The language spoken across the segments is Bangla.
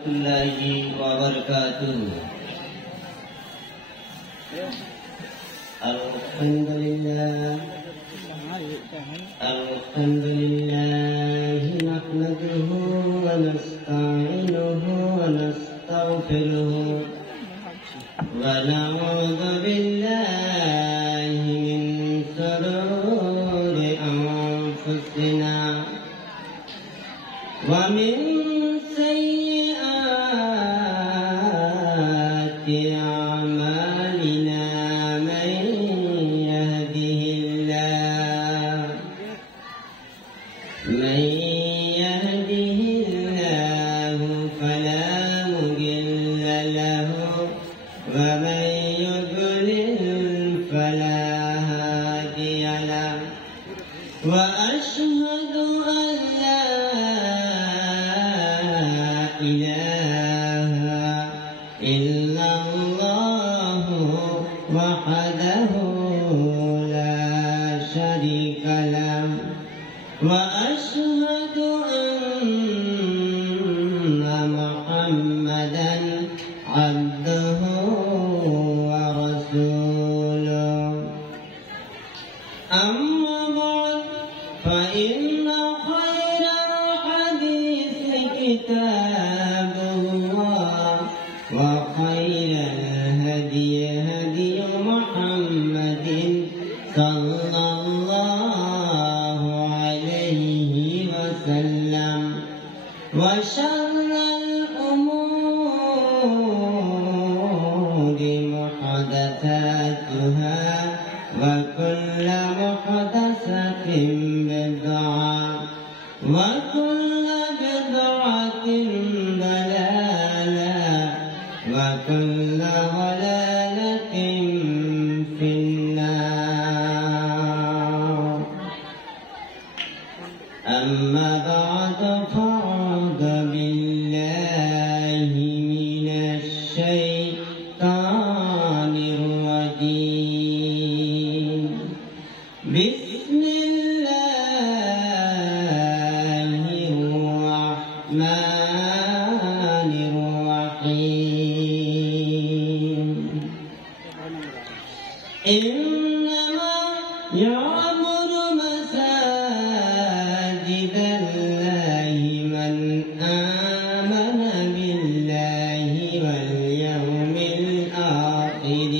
Assalamualaikum wabarakatuh. Alhamdulillah nahmaduhu wa nasta'inuhu wa nastaghfiruhu wa na'udzu billahi min shururi anfusina wa min وأشهد أن لا إله إلا الله وحده لا شريك له وأشهد أن محمدا عبده ورسوله أما بعد فإن خير الحديث كتاب الله وخير الهدي هدي محمد صلى الله عليه وسلم وشر الأمور محدثاتها وكل محدثة بدعة وكل بدعة ضلالة وكل ضلالة في النار أما بعد فأعوذ بالله من الشيطان الرجيم بسم الله الرحمن الرحيم إنما يعمر مساجد الله من آمن بالله واليوم الآخر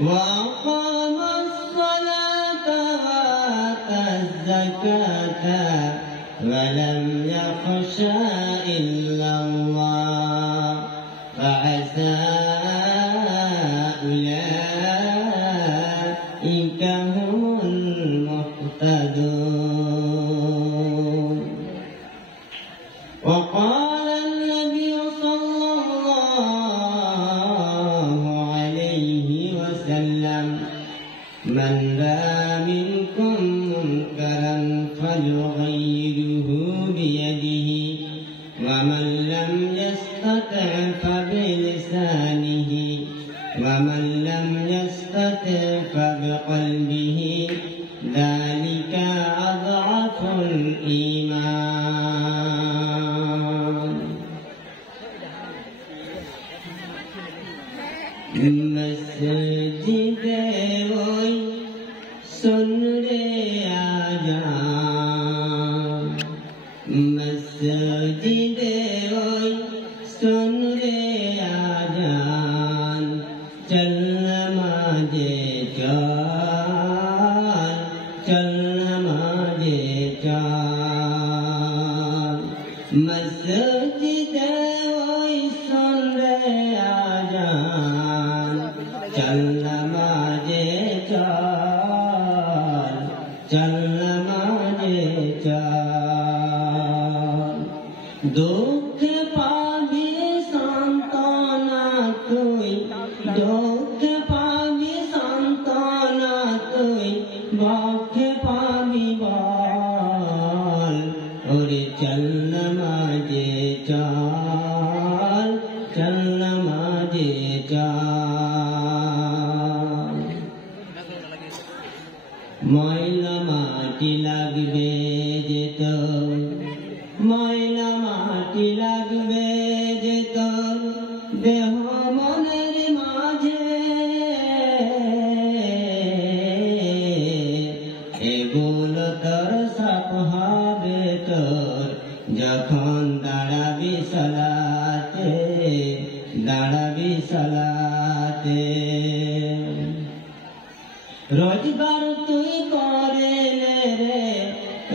وأقام الصلاة وآتى الزكاة ولم يخش إلا الله فعسى أولئك هم المهتدون وقال النبي صلى الله عليه وسلم من رأى منكم منكرا فليغيره بيده ومن لم يستطع فبلسانه ومن لم يستطع فبقلبه ذلك أضعف الإيمان مسجد ওই শুনরে আজান مسجد ওই শুনরে আজান চল নামাজে চল চল নামাজে চল مسجد ওই শুনরে আজান চল নামাজে চল চল নামাজে চল দুঃখে পাবি সান্ত্বনা তুই দুঃখে পাবি সান্ত্বনা তুই বক্ষে পাবি বল ওরে চল নামাজে চল চল নামাজে চল ময়লা মাটি লাগবে যেত ময়লা মাটি লাগবে যে সালাতে দাঁড়াবি সালাতে রোজগার তুই করে নে রে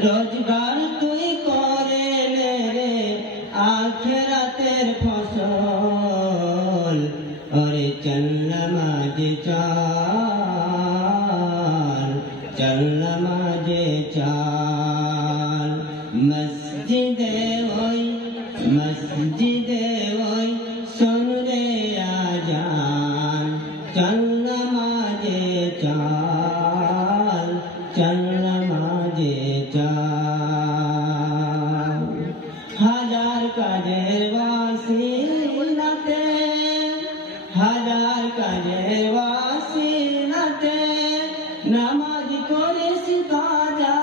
রোজগার তুই করে নে রে আখিরাতের ফসল ওরে চল নামাজে চল চল নামাজে চল মসজিদে ওই শোন রে আজান চল নামাজে চল চল নামাজে চল হাজার কাজের ওয়াসিলাতে হাজার কাজের ওয়াসিলাতে নামাজ করে শিকাজা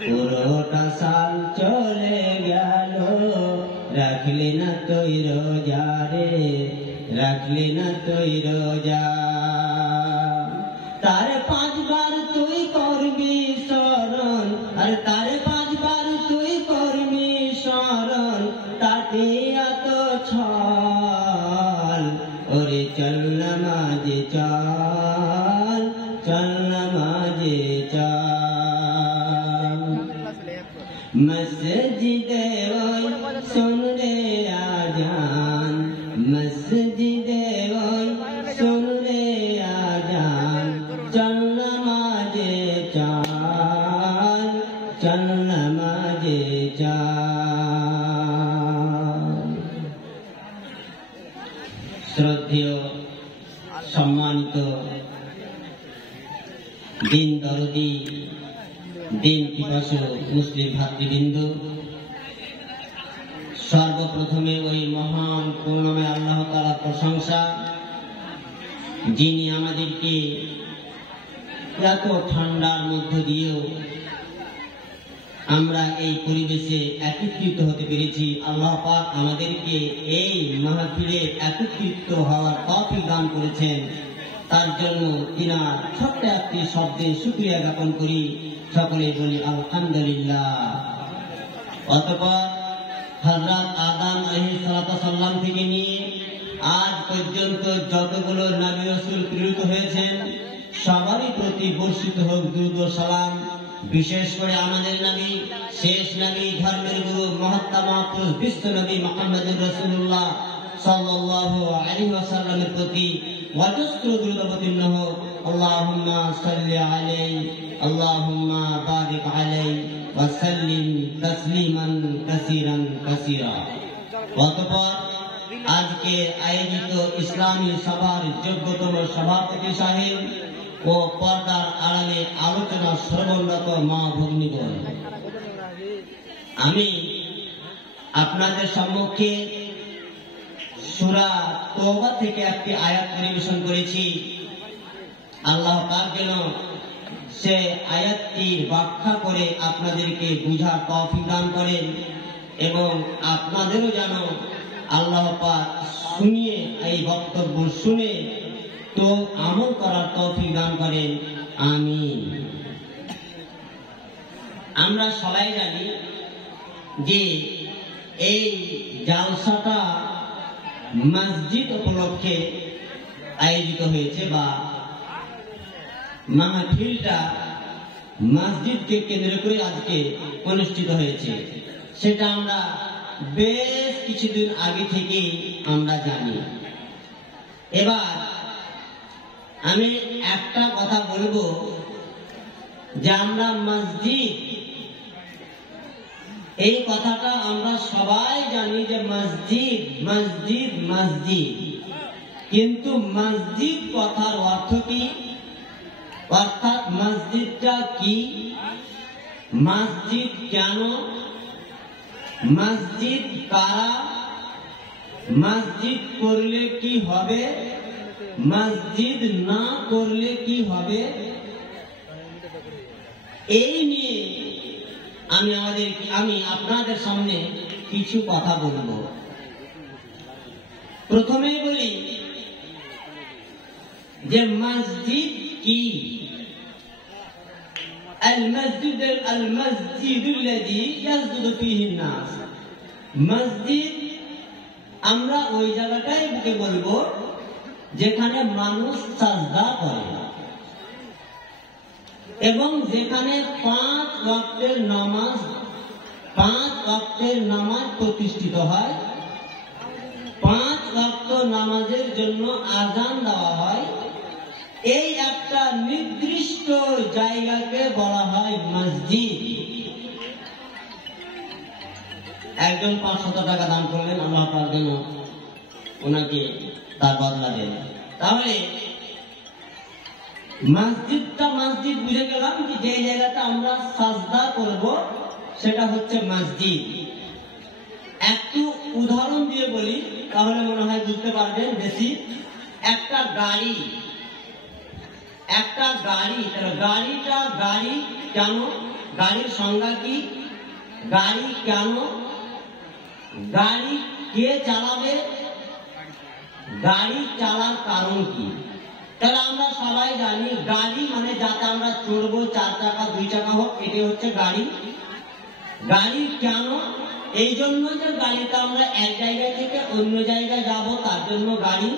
পুরোটা সাল চলে গেল রাখলি না তুই রোজা রে রাখলি না তুই রোজা তার 5 বার তুই করবি স্মরণ আর তার 5 বার তুই করবি স্মরণ তাতে এত ছল ওরে চল নামাজে চল চল নামাজে চল মসজিদে ওই শোন রে আজান মসজিদে ওই শোন রে আজান চল নামাজে চল চল নামাজে চল শ্রদ্ধেয় সম্মানিত দিন দরদি দিন পিপাসু মুসলিম ভাতৃবৃন্দ সর্বপ্রথমে ওই মহান করুণাময় আল্লাহ তাআলার প্রশংসা যিনি আমাদেরকে এত ঠান্ডার মধ্য দিয়েও আমরা এই পরিবেশে একত্রিত হতে পেরেছি আল্লাহ পাক আমাদেরকে এই মাহফিলে একত্রিত হওয়ার তৌফিক দান করেছেন তার জন্য তিনার ছোট্ট একটি শব্দে শুকরিয়া জ্ঞাপন করি সকলে বলি আলহামদুলিল্লাহ অতঃপর হযরত আদম আলাইহিসসালাম থেকে নিয়ে আজ পর্যন্ত যতগুলো নবী রাসূল প্রেরিত হয়েছেন সবারই প্রতি বর্ষিত হোক দুরূদ ও সালাম বিশেষ করে আমাদের নবী শেষ নবী ধর্মের গুরু মহাত্মা মহাপুরুষ বিশ্ব নবী মুহাম্মদুর রাসূলুল্লাহ সাল্লাল্লাহু আলাইহি ওয়াসাল্লামের প্রতি অজস্র দুরূদ অবতীর্ণ হোক আল্লাহুম্মা সাল্লি আলাইহি আল্লাহুম্মা বারিক আলাইহি ওয়া সাল্লিম তাসলিমান কাসীরান কাসীরা অতঃপর আজকে আয়োজিত ইসলামী সভার যোগ্যতম সভাপতি সাহেব ও পর্দার আড়ালে আলোচনা শ্রবণরত মা ভগ্নীগণ আমি আপনাদের সম্মুখে সূরা তওবা থেকে একটি আয়াত পরিবেশন করেছি আল্লাহ পাক যেন সে আয়াতটি ব্যাখ্যা করে আপনাদেরকে বুঝার তৌফিক দান করেন এবং আপনাদেরও যেন আল্লাহ পাক শুনিয়ে এই বক্তব্য শুনে তো আমল করার তৌফিক দান করেন আমিন আমরা সবাই জানি যে এই জালসাটা মসজিদ উপলক্ষে আয়োজিত হয়েছে বা মাহফিলটা মসজিদকে কেন্দ্র করে আজকে অনুষ্ঠিত হয়েছে সেটা আমরা বেশ কিছুদিন আগে থেকে আমরা জানি এবার আমি একটা কথা বলবো যে আমরা মসজিদ এই কথাটা আমরা সবাই জানি যে মসজিদ মসজিদ মসজিদ কিন্তু মসজিদ কথার অর্থ কি অর্থাৎ মসজিদটা কি মসজিদ কেন মসজিদ কারা মসজিদ করলে কি হবে মসজিদ না করলে কি হবে এই নিয়ে আমি আপনাদের সামনে কিছু কথা বলবো প্রথমেই বলি যে মসজিদ কি আল-মাসজিদুল্লাযী ইয়াসজুদু ফীহি আন-নাস, মসজিদ আমরা ওই জায়গাটাই বলবো যেখানে মানুষ সাজদা করে এবং যেখানে 5 ওয়াক্তের নামাজ প্রতিষ্ঠিত হয়, 5 ওয়াক্ত নামাজের জন্য আযান দেওয়া হয়। এই একটা নির্দিষ্ট জায়গাকে বলা হয় মসজিদ। একজন 500 টাকা দান করলেন, আল্লাহ পাক যেন ওনাকে তার বদলা দেন। তাহলে মসজিদটা মসজিদ বুঝে গেলাম যে যে জায়গাটা আমরা সাজদা করব সেটা হচ্ছে মসজিদ। একটু উদাহরণ দিয়ে বলি তাহলে মনে হয় বুঝতে পারবেন বেশি। একটা গাড়ি, গাড়িটা গাড়ি কেন, গাড়ির সংজ্ঞা কি, গাড়ি কেন, গাড়ি কে চালাবে, গাড়ি চালার কারণ কি? তাহলে আমরা সবাই জানি গাড়ি মানে যাতে আমরা চড়বো, 4 চাকা 2 চাকা হোক, এটি হচ্ছে গাড়ি। গাড়ি কেন? এই জন্য যে গাড়িটা আমরা এক জায়গা থেকে অন্য জায়গায় যাব, তার জন্য গাড়ি।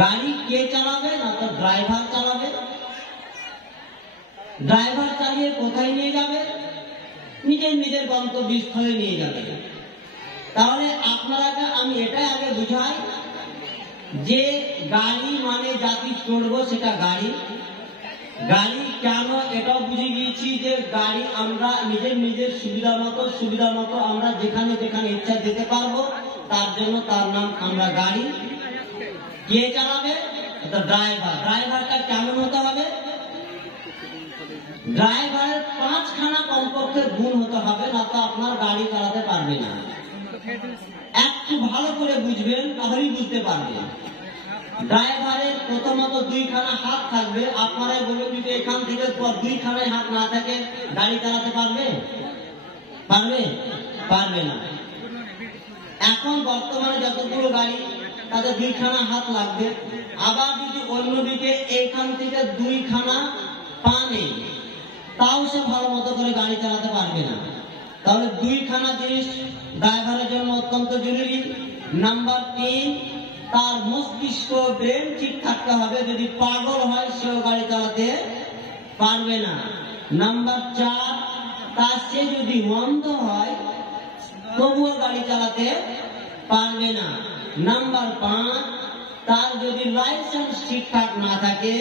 গাড়ি কে চালাবে? না তো ড্রাইভার চালাবে। ড্রাইভার চালিয়ে কোথায় নিয়ে যাবে? নিজের গন্তব্যস্থলে নিয়ে যাবে। তাহলে আপনারাকে আমি এটাই আগে বুঝাই যে গাড়ি মানে যাতে চড়বো সেটা গাড়ি। গাড়ি কেন এটাও বুঝে গিয়েছি যে গাড়ি আমরা নিজের সুবিধা মতো আমরা যেখানে ইচ্ছা যেতে পারবো, তার জন্য তার নাম আমরা গাড়ি। কে চালাবে? ড্রাইভার। ড্রাইভারটা কেমন হতে হবে? ড্রাইভারের 5খানা কমপক্ষে গুণ হতে হবে, না তো আপনার গাড়ি চালাতে পারবে না। একটু ভালো করে বুঝবেন তাহলেই বুঝতে পারবেন। ড্রাইভারের প্রথমত 2খানা হাত থাকবে। আপনারা বলবেন যদি এখান থেকে 2খানায় হাত না থাকে গাড়ি চালাতে পারবে? পারবে না। এখন বর্তমানে যতগুলো গাড়ি তাদের 2খানা হাত লাগবে। আবার যদি অন্যদিকে এখান থেকে 2খানা পা নেই, তাও সে ভালো মতো করে গাড়ি চালাতে পারবে না। তাহলে 2খানা জিনিস ড্রাইভারের জন্য অত্যন্ত জরুরি। নাম্বার 3, তার মস্তিষ্ক ব্রেন ঠিক থাকতে হবে। যদি পাগল হয় সেও গাড়ি চালাতে পারবে না। নাম্বার 4, তার সে যদি অন্ধ হয় তবুও গাড়ি চালাতে পারবে না। নাম্বার 5, তার যদি লাইসেন্স ঠিকঠাক না থাকে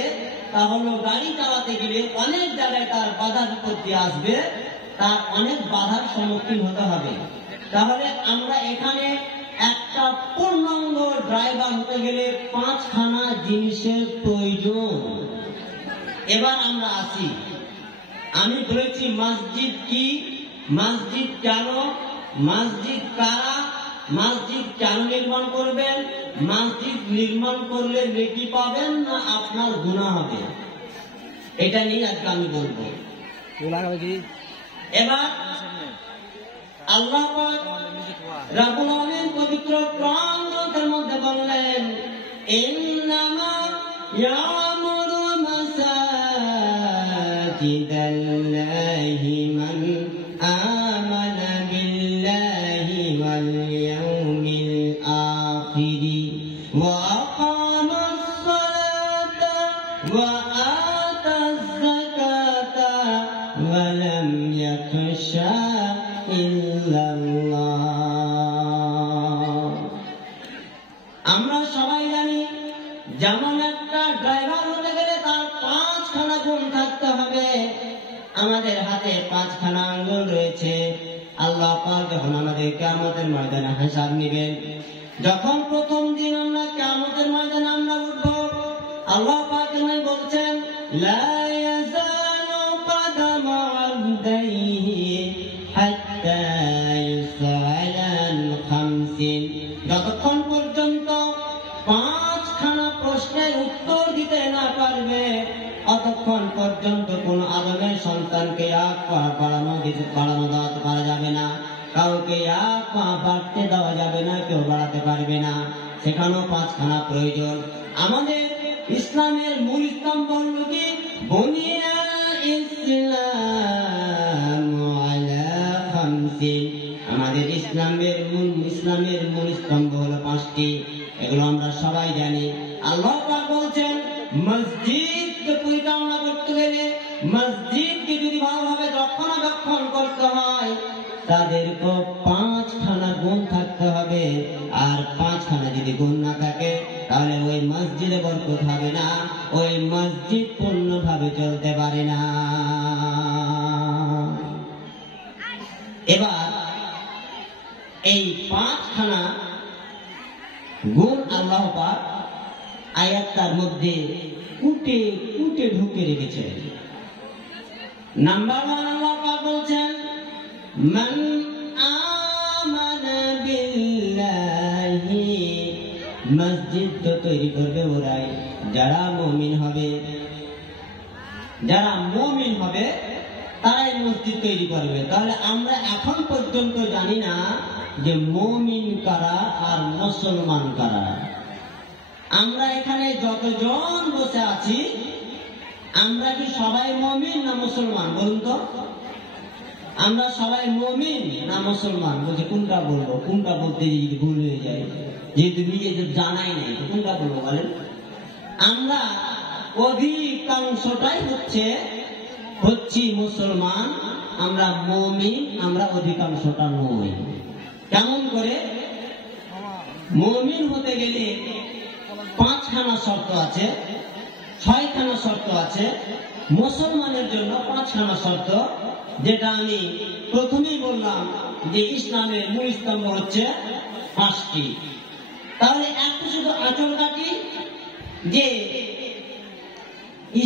তাহলে গাড়ি চালাতে গেলে অনেক জায়গায় তার বাধা বিপত্তি আসবে, তার অনেক বাধার সম্মুখীন হতে হবে। তাহলে আমরা এখানে একটা পূর্ণাঙ্গ ড্রাইভার হতে গেলে 5খানা জিনিসের প্রয়োজন। এবার আমরা আসি, আমি বলেছি মসজিদ কি, মসজিদ কেন, মসজিদ কারা, মসজিদ কেন নির্মাণ করবেন, মসজিদ নির্মাণ করলে নেকি পাবেন না আপনার গুনাহ হবে, এটা নিয়ে আজকে আমি বলবো। এবার আল্লাহ পাক রব্বুল আলামিন পবিত্র কোরআন গ্রন্থের মধ্যে বললেন, ইন্নামা ইয়ামুরু মাসাজিদাল্লাহি মান আমানা বিল্লাহি ওয়াল ইয়াউমিল আখির ওয়া আকামাস সালাতা ওয়া আতাজ যাকাতা ওয়া লাম ইয়াখশা ইল্লাল্লাহ। আমরা সবাই জানি যেমন একটা ড্রাইভার হতে গেলে তার 5খানা গুণ থাকতে হবে। আমাদের হাতে 5খানা আঙ্গুল রয়েছে। আল্লাহ পাক যখন আমাদের কিয়ামতের ময়দানে হিসাব নেবেন, যখন প্রথম দিন আমরা কিয়ামতের ময়দানে আমরা উঠবো, আল্লাহ পাক বলছেন, লা ইয়াজালু কদামু আবদিহি হাত্তা ইউসআলান খামসিন। যতক্ষণ পর্যন্ত 5খানা প্রশ্নের উত্তর দিতে না পারবে অতক্ষণ পর্যন্ত কোন আদমের সন্তানকে এক পা বাড়ানো দেওয়াতে পারা যাবে না, কাউকে এক পা বাড়তে দেওয়া যাবে না, কেউ বাড়াতে পারবে না। সেখানেও 5খানা প্রয়োজন। আমাদের ইসলামের মূল স্তম্ভ হল কি, বুনিয়াল আমাদের ইসলামের মূল স্তম্ভ হলো 5টি। এগুলো আমরা সবাই জানি। আল্লাহ পাক বলছেন মসজিদকে পরিচালনা করতে গেলে, মসজিদকে যদি ভালোভাবে রক্ষণাবেক্ষণ করতে হয়, তাদেরকে 5খানা গুণ থাকতে হবে। আর 5খানা যদি গুণ না থাকে তাহলে ওই মসজিদে বরকত হবে না, ওই মসজিদ পূর্ণভাবে চলতে পারে না। এবার এই 5খানা গুণ আল্লাহ পাক আয়াতটার মধ্যে কুটে কুটে ঢুকে রেখেছেন। নাম্বার 1 আল্লাহ পাক বলছেন মান আমানা বিল্লাহি, মসজিদ তো তৈরি করবে ওরাই যারা মুমিন হবে। যারা মুমিন হবে তারাই মসজিদ তৈরি করবে। তাহলে আমরা এখন পর্যন্ত জানি না যে মুমিন কারা আর মুসলমান কারা। আমরা এখানে যতজন বসে আছি, আমরা কি সবাই মুমিন না মুসলমান বলুন তো? আমরা সবাই মুমিন না মুসলমান? বলছে কোনটা বলবো, কোনটা বলতে যদি ভুল হয়ে যায়, যেহেতু নিজেদের জানাই নেই, কোনটা বলবো বলেন? আমরা অধিকাংশটাই হচ্ছি মুসলমান, আমরা মুমিন, আমরা অধিকাংশটা নই। কেমন করে? মুমিন হতে গেলে 5খানা শর্ত আছে, 6খানা শর্ত আছে। মুসলমানের জন্য 5খানা শর্ত, যেটা আমি প্রথমেই বললাম যে ইসলামের মূল স্তম্ভ হচ্ছে 5টি। তাহলে একটু শুধু আঁচল কাটি যে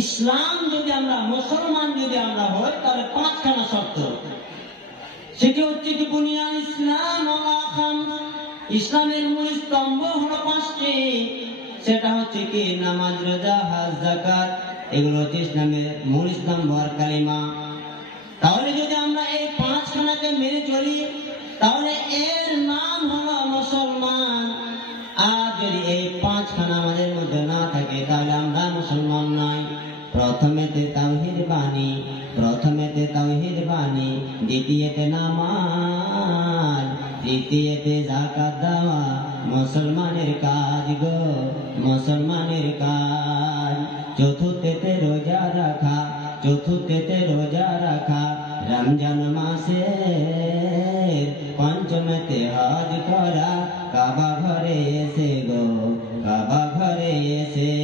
ইসলাম যদি আমরা, মুসলমান যদি আমরা হই, তাহলে 5খানা শর্ত। সেটি হচ্ছে কি বুনিয়াল ইসলাম ওয়া খামস, ইসলামের মূল স্তম্ভ হলো 5টি। সেটা হচ্ছে কি নামাজ, রোজা, হজ, যাকাত, এগুলো হচ্ছে ইসলামের মূল স্তম্ভ আর কালিমা। তাহলে যদি আমরা এই 5খানাকে মেনে চলি তাহলে এর নাম হলো মুসলমান। আর যদি এই 5খানা আমাদের মধ্যে না থাকে তাহলে আমরা মুসলমান নয়। প্রথমেতে তাওহীদ বাণী, দ্বিতীয়তে নামাজ, তৃতীয়তে যাকাত দেওয়া, মুসলমানের কাজ গো, মুসলমানের কাজ। চতুর্থতে রোজা রাখা, রমজান মাসে। পঞ্চমতে হজ করা, কাবা ঘরে এসে গো, কাবা ঘরে এসে।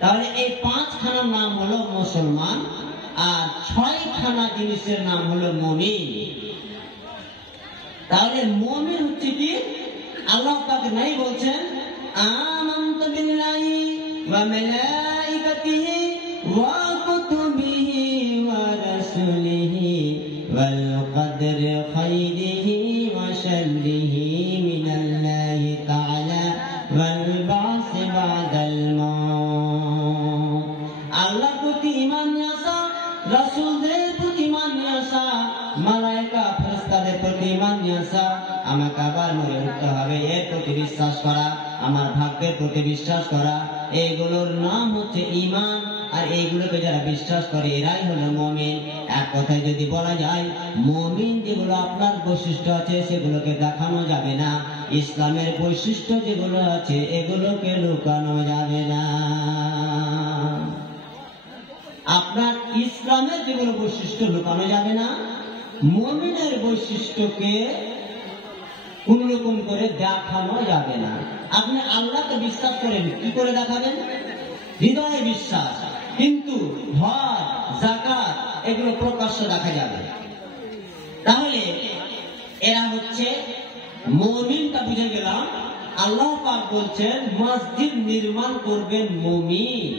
তাহলে এই 5খানার নাম হলো মুসলমান, আর 6খানা জিনিসের নাম হলো মুমিন। তাহলে মুমিন হচ্ছে কি? আল্লাহ পাক নাই বলছেন আমানতু বিল্লাহি ওয়া মালাইকাতিহি ওয়া কুতুবিহি ওয়া রাসূলিহি ওয়াল কদরি খাইরিহি ওয়া শাররিহি মিনাল্লাহি তাআলা ওয়াল বা'সি বা'দাল মাউত। আল্লাহর প্রতি ঈমান নিয়ে আসা, রাসূলদের প্রতি ঈমান নিয়ে আসা, মালায়েকা ফেরেশতাদের প্রতি ঈমান নিয়ে আসা, আমাকে আবার মরে উঠতে হবে এর প্রতি বিশ্বাস করা, আমার ভাগ্যের প্রতি বিশ্বাস করা, এইগুলোর নাম হচ্ছে ঈমান। আর এইগুলোকে যারা বিশ্বাস করে এরাই হলো মুমিন। এক কথায় যদি বলা যায়, মুমিন যেগুলো আপনার বৈশিষ্ট্য আছে সেগুলোকে দেখানো যাবে না, ইসলামের বৈশিষ্ট্য যেগুলো আছে এগুলোকে লুকানো যাবে না। আপনার ইসলামের যেগুলো বৈশিষ্ট্য লুকানো যাবে না, মুমিনের বৈশিষ্ট্যকে কোন রকম করে দেখানো যাবে না। আপনি আল্লাহকে বিশ্বাস করেন, কি করে দেখাবেন? হৃদয়ে বিশ্বাস, কিন্তু হজ, যাকাত এগুলো প্রকাশ্যে দেখা যাবে। তাহলে এরা হচ্ছে মুমিনটা বুঝে গেলাম। আল্লাহ পাক বলছেন মসজিদ নির্মাণ করবেন মুমিন।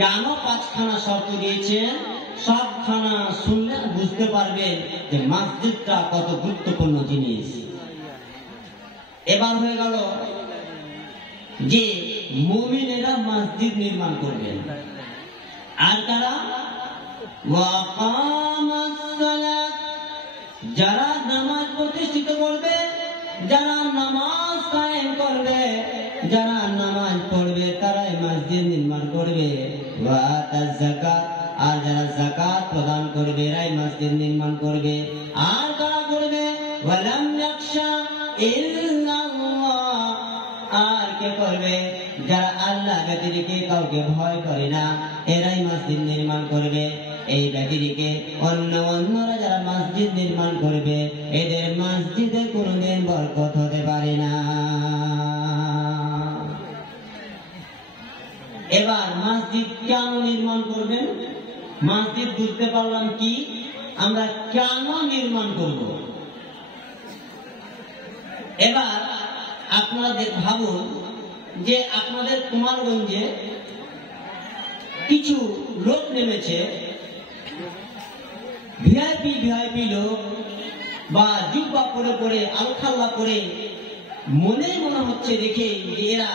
কেন 5খানা শর্ত দিয়েছেন? সবখানা শুনলে বুঝতে পারবেন যে মসজিদটা কত গুরুত্বপূর্ণ জিনিস। এবার হয়ে গেল যে মুমিনেরা মসজিদ নির্মাণ করবেন, আর তারা ওয়াকামাস সালাত, যারা নামাজ প্রতিষ্ঠিত করবে যারা নামাজ কায়েম করবে, যারা নামাজ পড়বে তারাই মসজিদ নির্মাণ করবে। ওয়া আতাজ যাকাত, আর যারা যাকাত প্রদান করবে এরাই মসজিদ নির্মাণ করবে। আর তারা করবে ওয়ালাম ইয়াখশা ইল্লাল্লাহ, আর কে করবে? যারা আল্লাহ ব্যতিরেকে কাউকে ভয় করে না এরাই মসজিদ নির্মাণ করবে। এই ব্যতিরেকে অন্যরা যারা মসজিদ নির্মাণ করবে এদের মসজিদে কোনোদিন বরকত হতে পারে না। এবার মসজিদ কেন নির্মাণ করবেন? মসজিদ বুঝতে পারলাম কি, আমরা কেন নির্মাণ করব। এবার আপনারা ভাবুন যে আপনাদের কুমারগঞ্জে কিছু লোক নেমেছে, ভিআইপি লোক, বা জুব্বা পরে পরে আলখাল্লা করে, মনে হচ্ছে দেখে যে এরা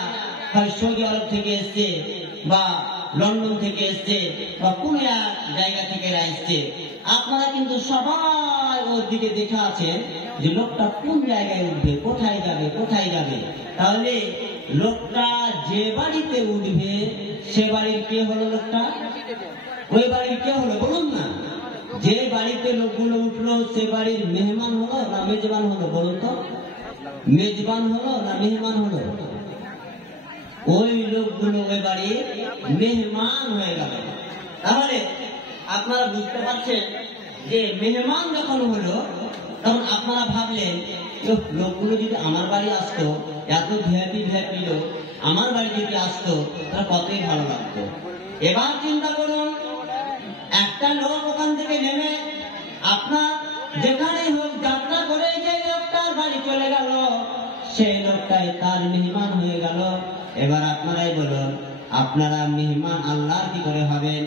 হয় সৌদি আরব থেকে এসছে, বা লন্ডন থেকে এসছে, বা কোন এক জায়গা থেকে এরা এসছে। আপনারা কিন্তু সবাই ওর দিকে দেখে আছেন যে লোকটা কোন জায়গায় উঠবে, কোথায় যাবে। তাহলে লোকটা যে বাড়িতে উঠবে সে বাড়ির কে হলো? লোকটা ওই বাড়ির কে হলো বলুন না? যে বাড়িতে লোকগুলো উঠলো সে বাড়ির মেহমান হলো না মেজবান হলো? বলুন তো, মেজবান হলো না মেহমান হলো? ওই লোকগুলো ওই বাড়ির মেহমান হয়ে গেল। তাহলে আপনারা বুঝতে পারছেন যে মেহমান যখন হলো তখন আপনারা ভাবলেন লোকগুলো যদি আমার বাড়ি আসতো, এত ভিআইপি লোক আমার বাড়ি যদি আসতো তাহলে কতই ভালো লাগতো। এবার চিন্তা করুন, একটা লোক ওখান থেকে নেমে আপনার যেখানেই হোক যাত্রা করে যে লোকটার বাড়ি চলে গেল, সেই লোকটাই তার মেহমান হয়ে গেল। এবার আপনারাই বলুন, আপনারা মেহমান আল্লাহর কি করে হবেন?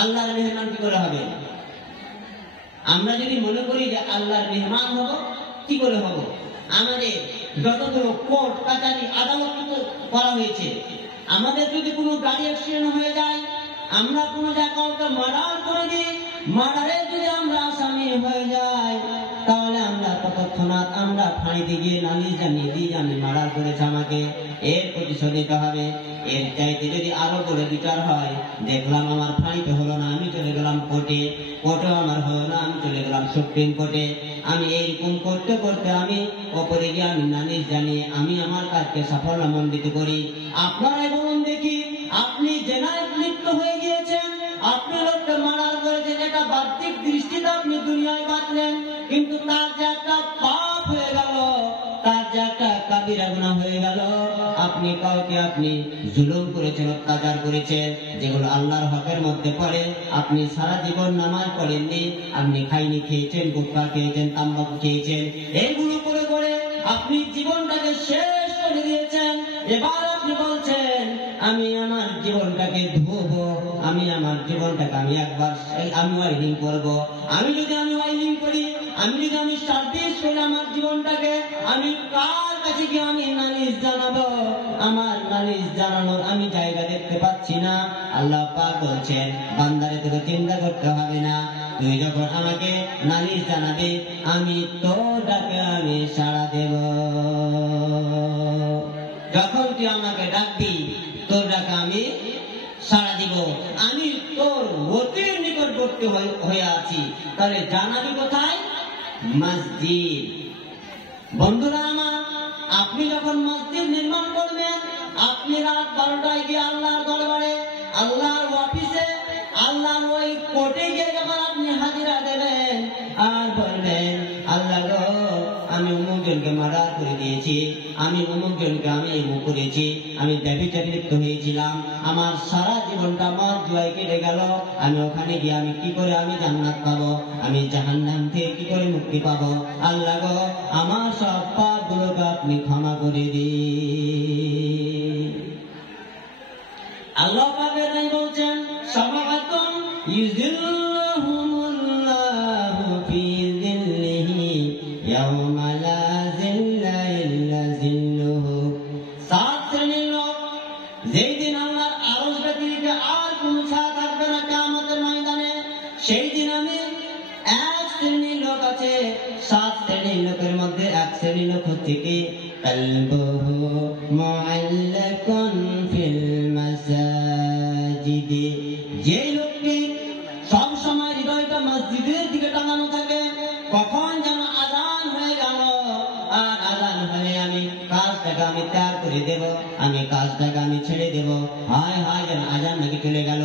আল্লাহর মেহমান কি করে হবে? আমরা যদি মনে করি যে আল্লাহর মেহমান হব, কি করে হব? আমাদের যতগুলো কোর্ট কাছারি আদালত করা হয়েছে, আমাদের যদি কোনো গাড়ি অ্যাক্সিডেন্ট হয়ে যায়, আমরা কোনো জায়গাতে মার্ডার করে দিই, মার্ডারে যদি আমরা আসামি হয়ে যাই, তাহলে আমরা তৎক্ষণাৎ আমরা ফাঁড়িতে গিয়ে নালিশ জানিয়ে দিই আমি মার্ডার করেছে, আমাকে এর প্রতিশোধ নিতে হবে। এর চাইতে যদি আরো বড় বিচার হয়, দেখলাম আমার ফাঁড়িতে হলো না, আমি চলে গেলাম কোর্টে, কোর্টে আমার হলো না, আমি চলে গেলাম সুপ্রিম কোর্টে। আমি এইরকম করতে করতে আমি ওপরে গিয়ে আমি নালিশ জানিয়ে আমি আমার কাজকে সাফল্যমণ্ডিত করি। আপনারাই বলুন দেখি, আপনি জেনায় লিপ্ত হয়ে গিয়েছেন, আপনি লোককে মার্ডার করেছেন, এটা বাহ্যিক দৃষ্টিতে আপনি দুনিয়ায় বাঁচলেন, কিন্তু তার যে একটা পাপ হয়ে গেল, তার যে একটা কাবিরা গুনাহ হয়ে গেল, আপনি কাউকে আপনি জুলুম করেছেন, অত্যাচার করেছেন, যেগুলো আল্লাহর হকের মধ্যে পড়ে। আপনি সারা জীবন নামাজ পড়েননি, আপনি খাইনি খেয়েছেন, গুটখা খেয়েছেন, তাম্বাকু খেয়েছেন, এইগুলো করে করে আপনি জীবনটাকে শেষ করে দিয়েছেন। এবার আপনি বলছেন আমি আমার জীবনটাকে ধুবো, আমি আমার জীবনটাকে আমি একবার আমি ওয়াইলিং করবো। আমি যদি ওয়াইলিং করি, আমি সার্ভিস করি আমার জীবনটাকে, আমি কার কাছে গিয়ে আমি নালিশ জানাবো? আমার নালিশ জানানোর আমি জায়গা দেখতে পাচ্ছি না। আল্লাহ পাক বলছেন বান্দারে তোকে চিন্তা করতে হবে না, তুই যখন আমাকে নালিশ জানাবে আমি তোর ডাকে আমি সাড়া দেব। যখন তুই আমাকে ডাকবি তোর ডাকে আমি সাড়া দিব। আমি তোর অতির নিকটবর্তী হয়ে আছি। তাহলে জানাবি কোথায়? মসজিদ। বন্ধুরা আমার, আপনি যখন মসজিদ নির্মাণ করবেন, আপনি রাত 12টায় গিয়ে আল্লাহর দরবারে, আল্লাহর অফিসে, আল্লাহর ওই কোর্টে গিয়ে যখন আপনি হাজিরা দেবেন আর বলবেন আল্লাহ গো আমি অমুক জনকে মার্ডার করে দিয়েছি, আমি অমুক জনকে আমি এমন করেছি, আমি ব্যভিচারে লিপ্ত হয়েছিলাম, আমার সারা জীবনটা মদ জুয়ায় কেটে গেল, আমি ওখানে গিয়ে আমি কি করে আমি জান্নাত পাবো, আমি জাহান্নাম থেকে কি করে মুক্তি পাবো? আল্লাহ গো আমার সব পাপগুলোকে আপনি ক্ষমা করে দিন। আল্লাহ পাক এটাই বলছেন, সামাআতুন ইউযিল্লুহুমুল্লাহু ফি যিল্লিহি ইয়াওমা লা যিল্লা ইল্লা যিল্লুহু। 7 শ্রেণীর লোক, যেই দিন আল্লাহর আরশ ব্যতিরেকে আর কোনো ছায়া থাকবে না কিয়ামতের ময়দানে, সেই দিন আমি 1 শ্রেণীর লোক লোক আছে, 7 শ্রেণীর লোকের মধ্যে এক শ্রেণীর লোক হচ্ছে কি কলবুহু মুআল্লাকুন ফিল মাসাজিদ, যে লোকটি সব সময় হৃদয়টা মসজিদের দিকে টানানো থাকে, কখন যেন আযান হয়ে গেল আর আযান হলে আমি কাজটাকে আমি ত্যাগ করে দেব, আমি কাজটাকে আমি ছেড়ে দেব, হায় হায় যেন আযান নাকি চলে গেল,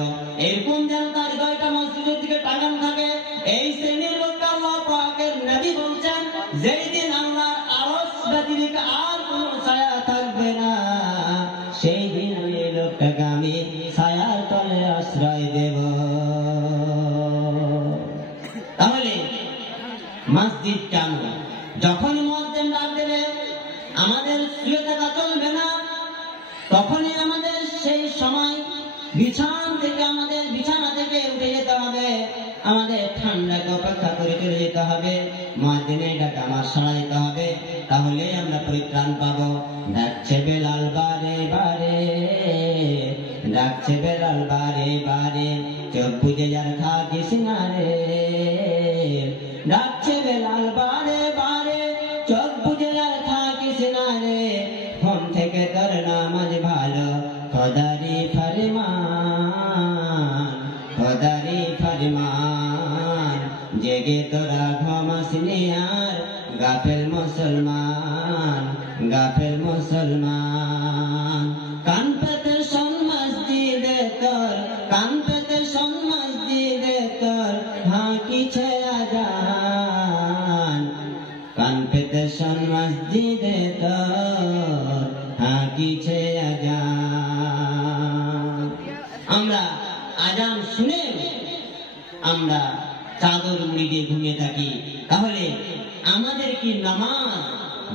এরকম যেন তার হৃদয়টা মসজিদের দিকে টানানো থাকে, এই শ্রেণীর লোকটা আল্লাহ পাকের নবী বলছেন যেই দিন আল্লাহর আরশ ব্যতিরেকে আর কোনো ছায়া থাকবে না, সেই দিন আমি এই লোকটাকে আমি ছায়ার তলে আশ্রয় দেব। তাহলে মসজিদ কেন? যখন মুয়াজ্জিন ডাক দেবে আমাদের শুয়ে থাকা চলবে না, তখনই আমাদের সেই সময় বিছানা থেকে উঠে যেতে হবে, আমাদের ঠান্ডাকে অপেক্ষা করে চলে যেতে হবে, মুয়াজ্জিনের ডাকে আমার সাড়া দিতে হবে, তাহলে আমরা পরিত্রাণ পাবো। ডাকছে বেলাল বারে বারে, ডাকছে বেলাল বারে বারে, চোখ বুজে যার থাকিস না রে, ডাকছে বেলাল বারে বারে, চোখ বুজে যার থাকিস না রে, ঘুম থেকে তোর নামাজ ভালো, খোদারি ফরমান, খোদারি ফরমান, জেগে তোরা ঘুমাসনি আর গাফেল মুসলমান, গাফেল মুসলমান, কান পেতে শোন মসজিদে তোর, কান পেতে শোন মসজিদে তোর হাঁকিছে আযান, কান পেতে শোন মসজিদে তোর হাঁকিছে আযান। আমরা আযান শুনে আমরা চাদর মুড়ি দিয়ে ঘুমিয়ে থাকি, তাহলে আমাদের কি নামাজ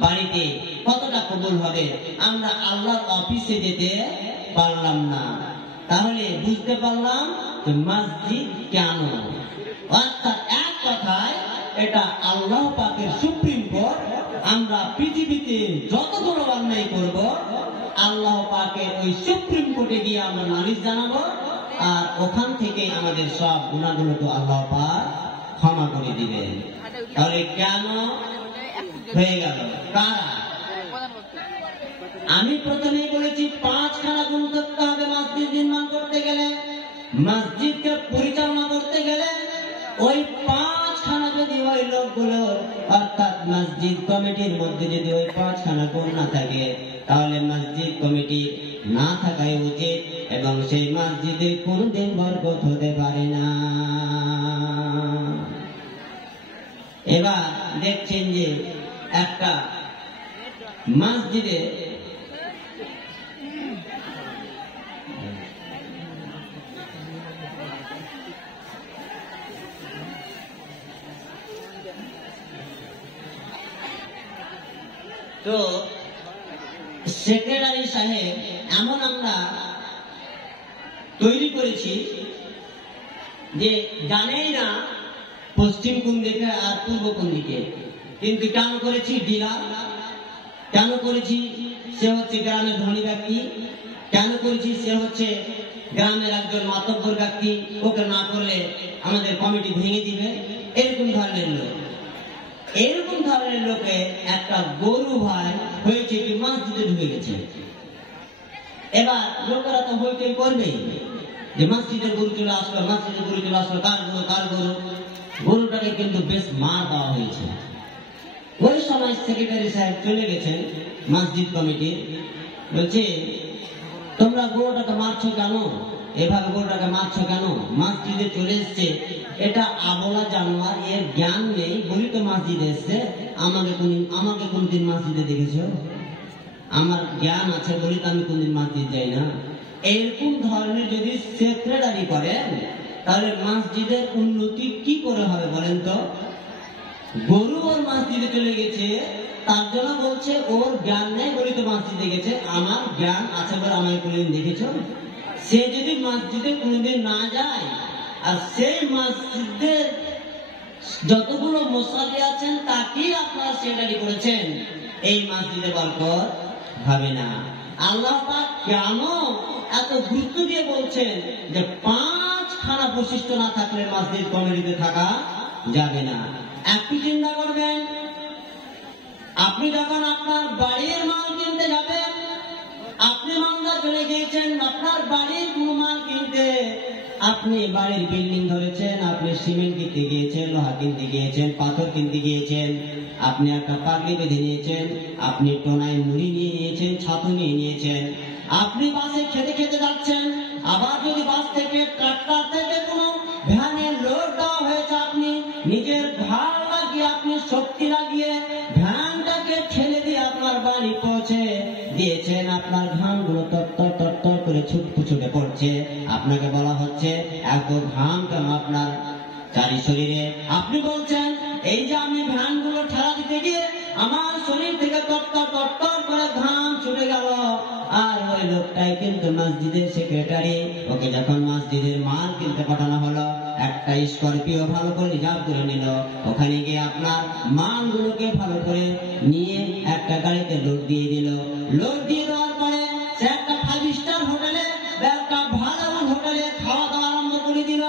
বাড়িতে কতটা কবুল হবে? আমরা আল্লাহর অফিসে যেতে পারলাম না, তাহলে বুঝতে পারলাম যে মসজিদ কেন। অর্থাৎ এক কথায় এটা আল্লাহ পাকের সুপ্রিম কোর্ট। আমরা পৃথিবীতে যত বড় অন্যায় করব আল্লাহ পাকের ওই সুপ্রিম কোর্টে গিয়ে আমরা নালিশ জানাবো, আর ওখান থেকে আমাদের সব গুনাহগুলো তো আল্লাহ পাক ক্ষমা করে দিবেন। তাহলে কেন হয়ে গেল? কারা? আমি প্রথমেই বলেছি 5খানা গুণ থাকতে হবে মসজিদ নির্মাণ করতে গেলে, মসজিদকে পরিচালনা করতে গেলে। ওই 5খানা যদি ওই লোকগুলো অর্থাৎ মসজিদ কমিটির মধ্যে যদি ওই 5খানা গুণ না থাকে, তাহলে মসজিদ কমিটি না থাকাই উচিত এবং সেই মসজিদে কোনদিন বরকত হতে পারে না। এবার দেখছেন যে একটা মসজিদে তো সেক্রেটারি সাহেব এমন আমরা তৈরি করেছি যে জানেই না পশ্চিম কোন দিকে আর পূর্ব কোন দিকে, কিন্তু কেন করেছি ডিলা, কেন করেছি সে হচ্ছে গ্রামের ধনী ব্যক্তি, কেন করেছি সে হচ্ছে গ্রামের একজন মাতব্বর ব্যক্তি, ওকে না করলে আমাদের কমিটি ভেঙে দিবে, এরকম ধরনের লোক। এরকম ধরনের লোকে একটা গরু ভাই হয়েছে কি মসজিদে ঢুকে গেছে। এবার লোকেরা তো হইতেই করবে যে মসজিদের গরু চলে আসলো, মসজিদের গরু চলে আসলো, কার গরু কার গরু। গরুটাকে কিন্তু বেশ মার দেওয়া হয়েছে। ওই সময় সেক্রেটারি সাহেব চলে গেছেন মসজিদ কমিটি, বলছে তোমরা গরুটাকে মারছো কেন, এভাবে গরুটাকে মারছো কেন? মসজিদে চলে এসছে, এটা আবলা জানোয়ার, এর জ্ঞান নেই বলি তো মসজিদে এসছে। আমাকে কোনদিন মসজিদে দেখেছো? আমার জ্ঞান আছে বলি তো আমি কোনদিন মসজিদ যাই না। এরকম ধরনের যদি সেক্রেটারি করেন তাহলে মসজিদের উন্নতি কি করে হবে বলেন তো? গরু ওর মসজিদে চলে গেছে, তার জন্য বলছে ওর জ্ঞান নেই বলি তো মসজিদে গেছে। আমার জ্ঞান আছে বলে আমাকে কোনদিন দেখেছ? সে যদি মসজিদে কোনদিন না যায় আর সেই মসজিদের যতগুলো মুসাল্লি আছেন তাকেই আপনারা সেক্রেটারি করেছেন, এই মসজিদে বরকত হবে না। আল্লাহ পাক কেন এত গুরুত্ব দিয়ে বলছেন যে 5খানা বৈশিষ্ট্য না থাকলে মসজিদ কমিটিতে থাকা যাবে না। একটু চিন্তা করবেন, আপনি যখন আপনার বাড়ির মাল কিনতে যাবেন, আপনি মালদা চলে গিয়েছেন আপনার বাড়ির কোনো মাল কিনতে, আপনি বাড়ির বিল্ডিং ধরেছেন, আপনি সিমেন্ট কিনতে গিয়েছেন, লোহা কিনতে গিয়েছেন, পাথর কিনতে গিয়েছেন, আপনি একটা পাগড়ি বেঁধে নিয়েছেন, আপনি টোনায় মুড়ি নিয়ে নিয়েছেন, ছাতু নিয়ে নিয়েছেন, আপনি বাসে খেতে খেতে যাচ্ছেন। আবার যদি বাস থেকে ট্রাক্টর থেকে কোনো ভ্যানে লোড দেওয়া হয়েছে, আপনি নিজের ঘাড় লাগিয়ে আপনি শক্তি লাগিয়ে ভ্যানটাকে ঠেলে দিয়ে আপনার বাড়ি পৌঁছে দিয়েছেন, আপনার ঘামগুলো তত্তর তত্তর করে ছুটে পড়ছে, আপনাকে বলা হচ্ছে এত ঘাম কেন আপনার চারি শরীরে? আপনি বলছেন এই যে আমি ভ্যানগুলো ঠেলা দিতে গিয়ে আমার শরীর থেকে তত্তর তত্তর করে ঘাম ছুটে গেল। আর ওই লোকটাই কিন্তু মসজিদের সেক্রেটারি, ওকে যখন মসজিদের মাল কিনতে পাঠানো হলো, একটা স্করপিও ভালো করে রিজার্ভ করে নিল, ওখানে গিয়ে আপনার মালগুলোকে ভালো করে নিয়ে একটা গাড়িতে লোড দিয়ে দিল। লোড দিয়ে দেওয়ার পরে সে একটা 5 স্টার হোটেলে একটা ভালো হোটেলে খাওয়া দাওয়া আরম্ভ করে দিল।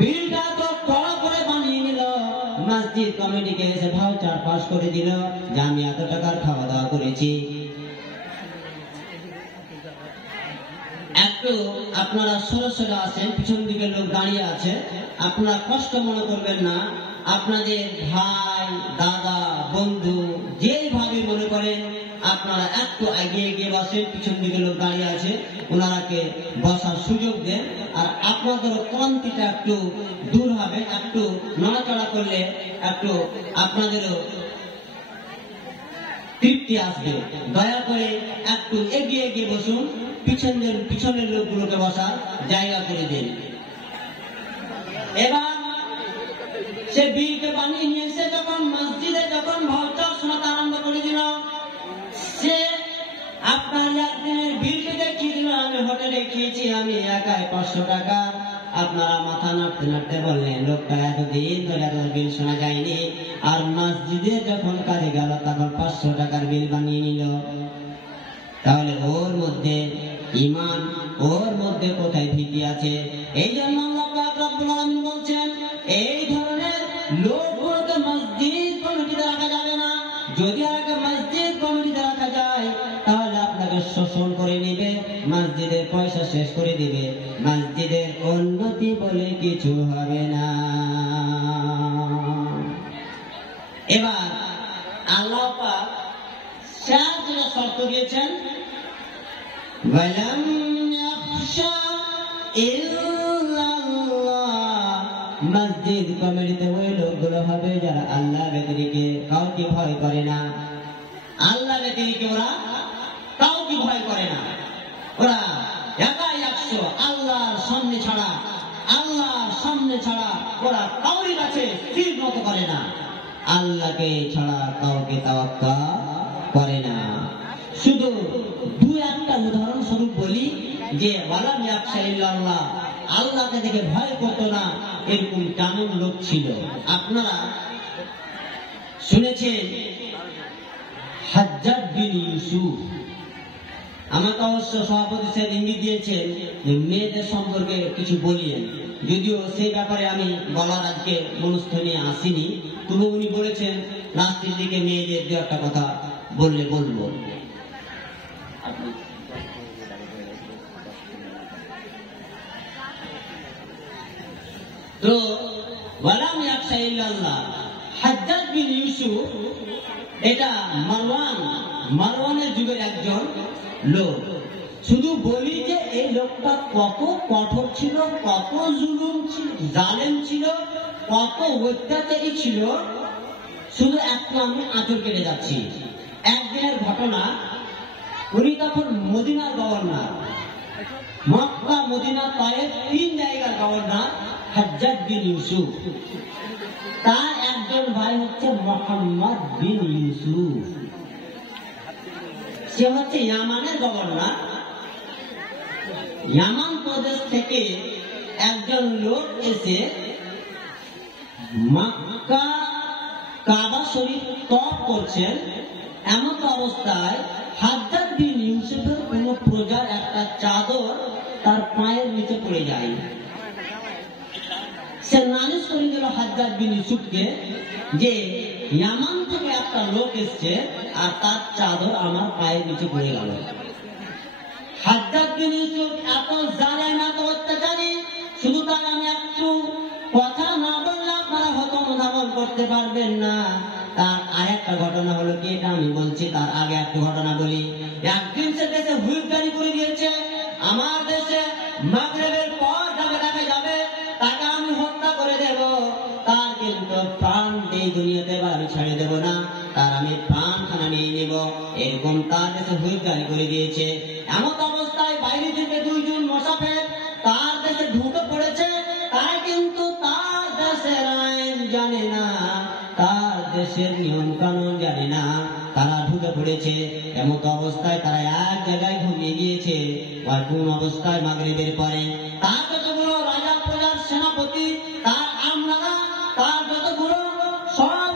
বিলটা তো বড় করে বানিয়ে নিল, মসজিদ কমিটিকে এসে ভাউচার পাস করে দিল যে আমি এত টাকার খাওয়া দাওয়া করেছি। একটু আপনারা সরসরে আছেন, পিছন দিকে লোক দাঁড়িয়ে আছে, আপনারা কষ্ট মনে করবেন না। আপনাদের ভাই, দাদা, বন্ধু যেভাবে মনে করেন আপনারা একটু এগিয়ে গিয়ে বসেন, পিছন দিকে লোক দাঁড়িয়ে আছে, ওনারাকে বসার সুযোগ দেন। আর আপনাদের ক্লান্তিটা একটু দূর হবে, একটু নড়াচড়া করলে একটু আপনাদেরও তৃপ্তি আসবে। দয়া করে একটু এগিয়ে গিয়ে বসুন, পিছনের লোকগুলোকে বসার জায়গা করে দিন। এবার সে বিলকে বানিয়ে নিয়ে এসে যখন মসজিদে যখন ভাউচার শোনাতে আরম্ভ করে দিল, সে আপনার একদিনের বিলকে দেখিয়ে দিল, আমি হোটেলে খেয়েছি, আমি একাই 500 টাকা। আপনারা মাথা নাড়তে নাড়তে বললেন লোকটা এতদিন ধরে এত বিল শোনা যায়নি, আর মসজিদে যখন কাজে গেল তখন 500 টাকার বিল বানিয়ে নিল। তাহলে ওর মধ্যে ঈমান, ওর মধ্যে কোথায় ভীতি আছে? এই জন্য আল্লাহ পাক রব্বুল আলামিন বলছেন এই ধরনের লোকগুলোকে মসজিদ কমিটিতে রাখা যাবে না। যদি আগে মসজিদ কমিটিতে রাখা যায় তাহলে আপনাকে শোষণ করে নেবে, মসজিদের পয়সা শেষ করে দিবে, মসজিদের উন্নতি বলে কিছু হবে না। এবার আল্লাহ পাক চারটা শর্ত দিয়েছেন, ওয়ালাম ইয়াখশা ইল্লাল্লাহ। মসজিদ কমিটিতে ওই লোকগুলো হবে যারা আল্লাহ ব্যতিরেকে কাউকে ভয় করে না, আল্লাহ ব্যতিরেকে ওরা কাউকে ভয় করে না, ওরা একাই 100 আল্লাহর সামনে ছাড়া, আল্লাহর সামনে ছাড়া ওরা কাউরি কাছে স্থির মতো করে না, আল্লাহকে ছাড়া কাউকে তাওয়াক্কুল করে না। শুধু দুই একটা উদাহরণ স্বরূপ বলি যে ওয়ালাম ইয়াখশা ইল্লাল্লাহ, আল্লাহকে দেখে ভয় করতো না, এরকম কেমন লোক ছিল? আপনারা শুনেছেন হাজ্জাজ বিন ইউসুফ। আমাকে অবশ্য সভাপতি স্যার ইঙ্গিত দিয়েছেন মেয়েদের সম্পর্কে কিছু বলিয়েন, যদিও সেই ব্যাপারে আমি বলার আজকে অনুষ্ঠানে আসিনি, তবু উনি বলেছেন রাস্তার দিকে মেয়েদের দু একটা কথা বললে বলবো। তো ওয়ালাম ইয়াখশা ইল্লাল্লাহ, হাজ্জাজ বিন ইউসুফ এটা মারওয়ানের যুগের একজন লোক। শুধু বলি যে এই লোকটা কত কঠোর ছিল, কত জুলুম ছিল, জালেম ছিল, কত অত্যাচারী ছিল, শুধু একটু আমি আঁচড় কেটে যাচ্ছি। একদিনের ঘটনা, উনি তখন মদিনার গভর্নর, মক্কা, মদিনা, তায়েফ 3 জায়গার গভর্নর হাজ্জাজ বিন ইউসুফ। তার একজন ভাই হচ্ছে মুহাম্মদ বিন ইউসুফ, সে হচ্ছে ইয়ামানের গভর্নর। ইয়ামান প্রদেশ থেকে একজন লোক এসে মক্কা কাবা শরীফ তওয়াফ করছেন, এমন অবস্থায় হাজ্জাজ বিন ইউসুফের কোন প্রজার একটা চাদর তার পায়ের নিচে পড়ে যায়। সে নালিশ করে দিল হাজ্জাজ বিন ইউসুফকে যে ইয়ামান থেকে একটা লোক এসছে আর তার চাদর আমার পায়ের নিচে পড়ে গেল। হাজ্জাজ বিন ইউসুফ এত জালেম, এত অত্যাচারী, শুধু তার আমি একটু কথা না বললে আপনারা হতম ধারণ করতে পারবেন না। তার আরেকটা ঘটনা হলো কি, এটা আমি বলছি তার আগে একটা ঘটনা বলি। একদিন সে দেশে হুইপ জারি করে দিয়েছে, আমার দেশে মাগরিবের পর যাবে তাকে যাবে, তাকে আমি হত্যা করে দেব, তার কিন্তু প্রাণ এই দুনিয়াতে আমি ছেড়ে দেব না, তার আমি প্রাণখানা নিয়ে নেব, এরকম তার দেশে হুইপ জারি করে দিয়েছে। এমন অবস্থায় বাইরে থেকে দুইজন মোসাফের তার দেশে ঢুকে পড়েছে, তাই কিন্তু তার দেশের আইন জানে না, তার দেশের নিয়ম কানুন জানে না, তারা ঢুকে পড়েছে। এমন অবস্থায় তারা এক জায়গায় ঘুমিয়ে গিয়েছে। আর কোন অবস্থায় মাগরিবের পরে তার যতগুলো রাজা প্রজার সেনাপতি, তার আমলারা, তার যতগুলো সব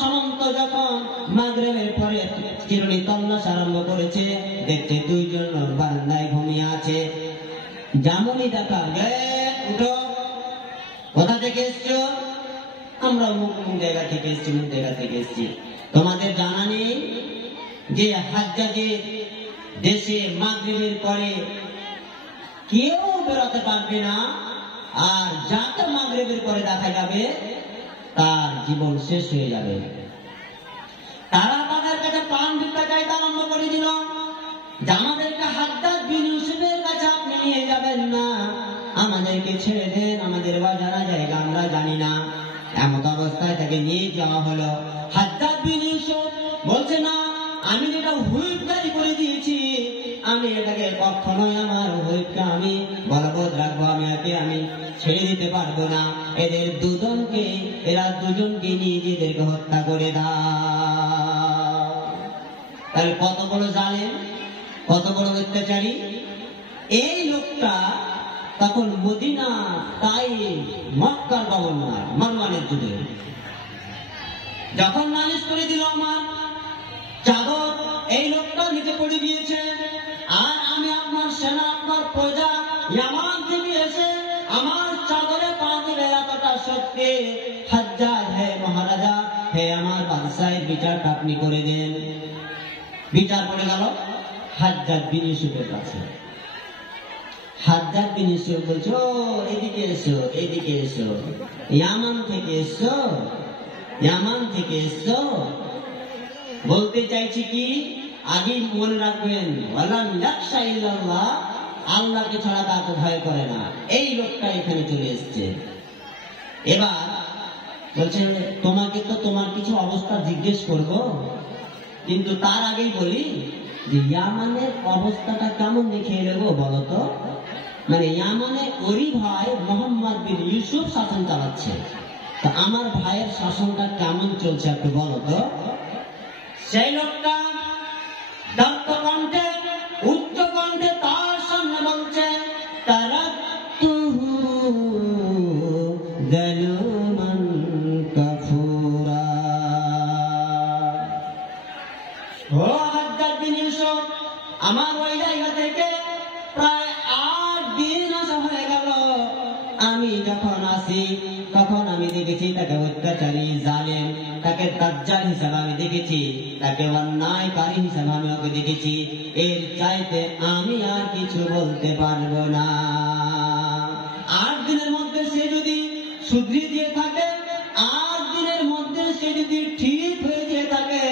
সামন্ত যখন মাগরিবের পরে চিরুনি তল্লাশ আরম্ভ করেছে, দেখছে দুইজন লোক বারান্দায় ঘুমিয়ে আছে। যেমনই দেখা, উঠো, কোথা থেকে এসছো? আমরা মুখ জায়গা থেকে এসছি, মুখ জায়গা থেকে এসছি। তোমাদের জানা নেই যে হাজ্জাজের দেশে মাগরিবের পরে কেউ বেরোতে পারবে না, আর যাকে মাগরিবের পরে দেখা যাবে তার জীবন শেষ হয়ে যাবে। তারা তাদের কাছে প্রাণ ভিক্ষা চাইতে আরম্ভ করে দিল যে আমাদেরকে হাজ্জাজ বিন ইউসুফের কাছে আপনি নিয়ে যাবেন না, আমাদেরকে ছেড়ে দেন, আমাদের বাজারা জায়গা আমরা জানি না। এমন অবস্থায় তাকে নিয়ে যাওয়া হলো। হাজ্জাজ বিন ইউসুফ বলছে না, আমি যেটা হুইপ জারি করে দিয়েছি, আমি এটাকে কখনোই আমার হুইপটা আমি বলবৎ রাখবো, আমি ছেড়ে দিতে পারবো না। এরা দুজনকে নিজেদেরকে হত্যা করে দাও। তাহলে কত বড় জালেম, কত বড় অত্যাচারী এই লোকটা। তখন মদিনা, তাইফ, মক্কার গভর্নর মারওয়ানের যুগে যখন নালিশ করে দিল আমার চাদর এই লোকটা নিতে পড়ে গিয়েছে, আর আমি আপনার সেনা, আপনার প্রজা ইয়ামান থেকে এসে আমার চাদরে পা দিলে এতটা সত্যি, হাজ্জাজ হে মহারাজা, হে আমার বাদশাহের বিচারটা আপনি করে দেন। বিচার পড়ে গেল হাজ্জাজ বিন ইউসুফের কাছে। হাজ্জাজ বিন ইউসুফ বলছো, এদিকে এসো, এদিকে এসো, ইয়ামান থেকে এসো, ইয়ামান থেকে এসো। বলতে চাইছি কি, আগে মনে রাখবেন, আল্লাহকে ছাড়া কাউকে ভয় করে না। এই লোকটা এখানে চলে এসছে। এবার বলছে তোমাকে তো তোমার কিছু অবস্থা জিজ্ঞেস করব, কিন্তু তার আগেই বলি যে ইয়ামানের অবস্থাটা কেমন দেখে নেব বলো তো। মানে ইয়ামানে ওরই ভাই মোহাম্মদ বিন ইউসুফ শাসন চালাচ্ছে, তো আমার ভাইয়ের শাসনটা কেমন চলছে একটু বলো তো। সেই লোকটা দত্ত কণ্ঠে, উচ্চ কণ্ঠে তার সামনে বলছে, তারাক্তুহু যালুমান কাফুরা। ও হাজ্জাজ বিন ইউসুফ, আমার ওই জায়গা থেকে প্রায় 8 দিন আসা হয়ে গেল। আমি যখন আসি তখন আমি দেখেছি তাকে অত্যাচারী, জালেম, তাকে দাজ্জাল হিসাবে আমি দেখেছি, তাকে অন্যায়কারী হিসাবে আমি ওকে দেখেছি। এর চাইতে আমি আর কিছু বলতে পারবো না। 8 দিনের মধ্যে সে যদি শুধরে দিয়ে থাকে, 8 দিনের মধ্যে সে যদি ঠিক হয়ে দিয়ে থাকে,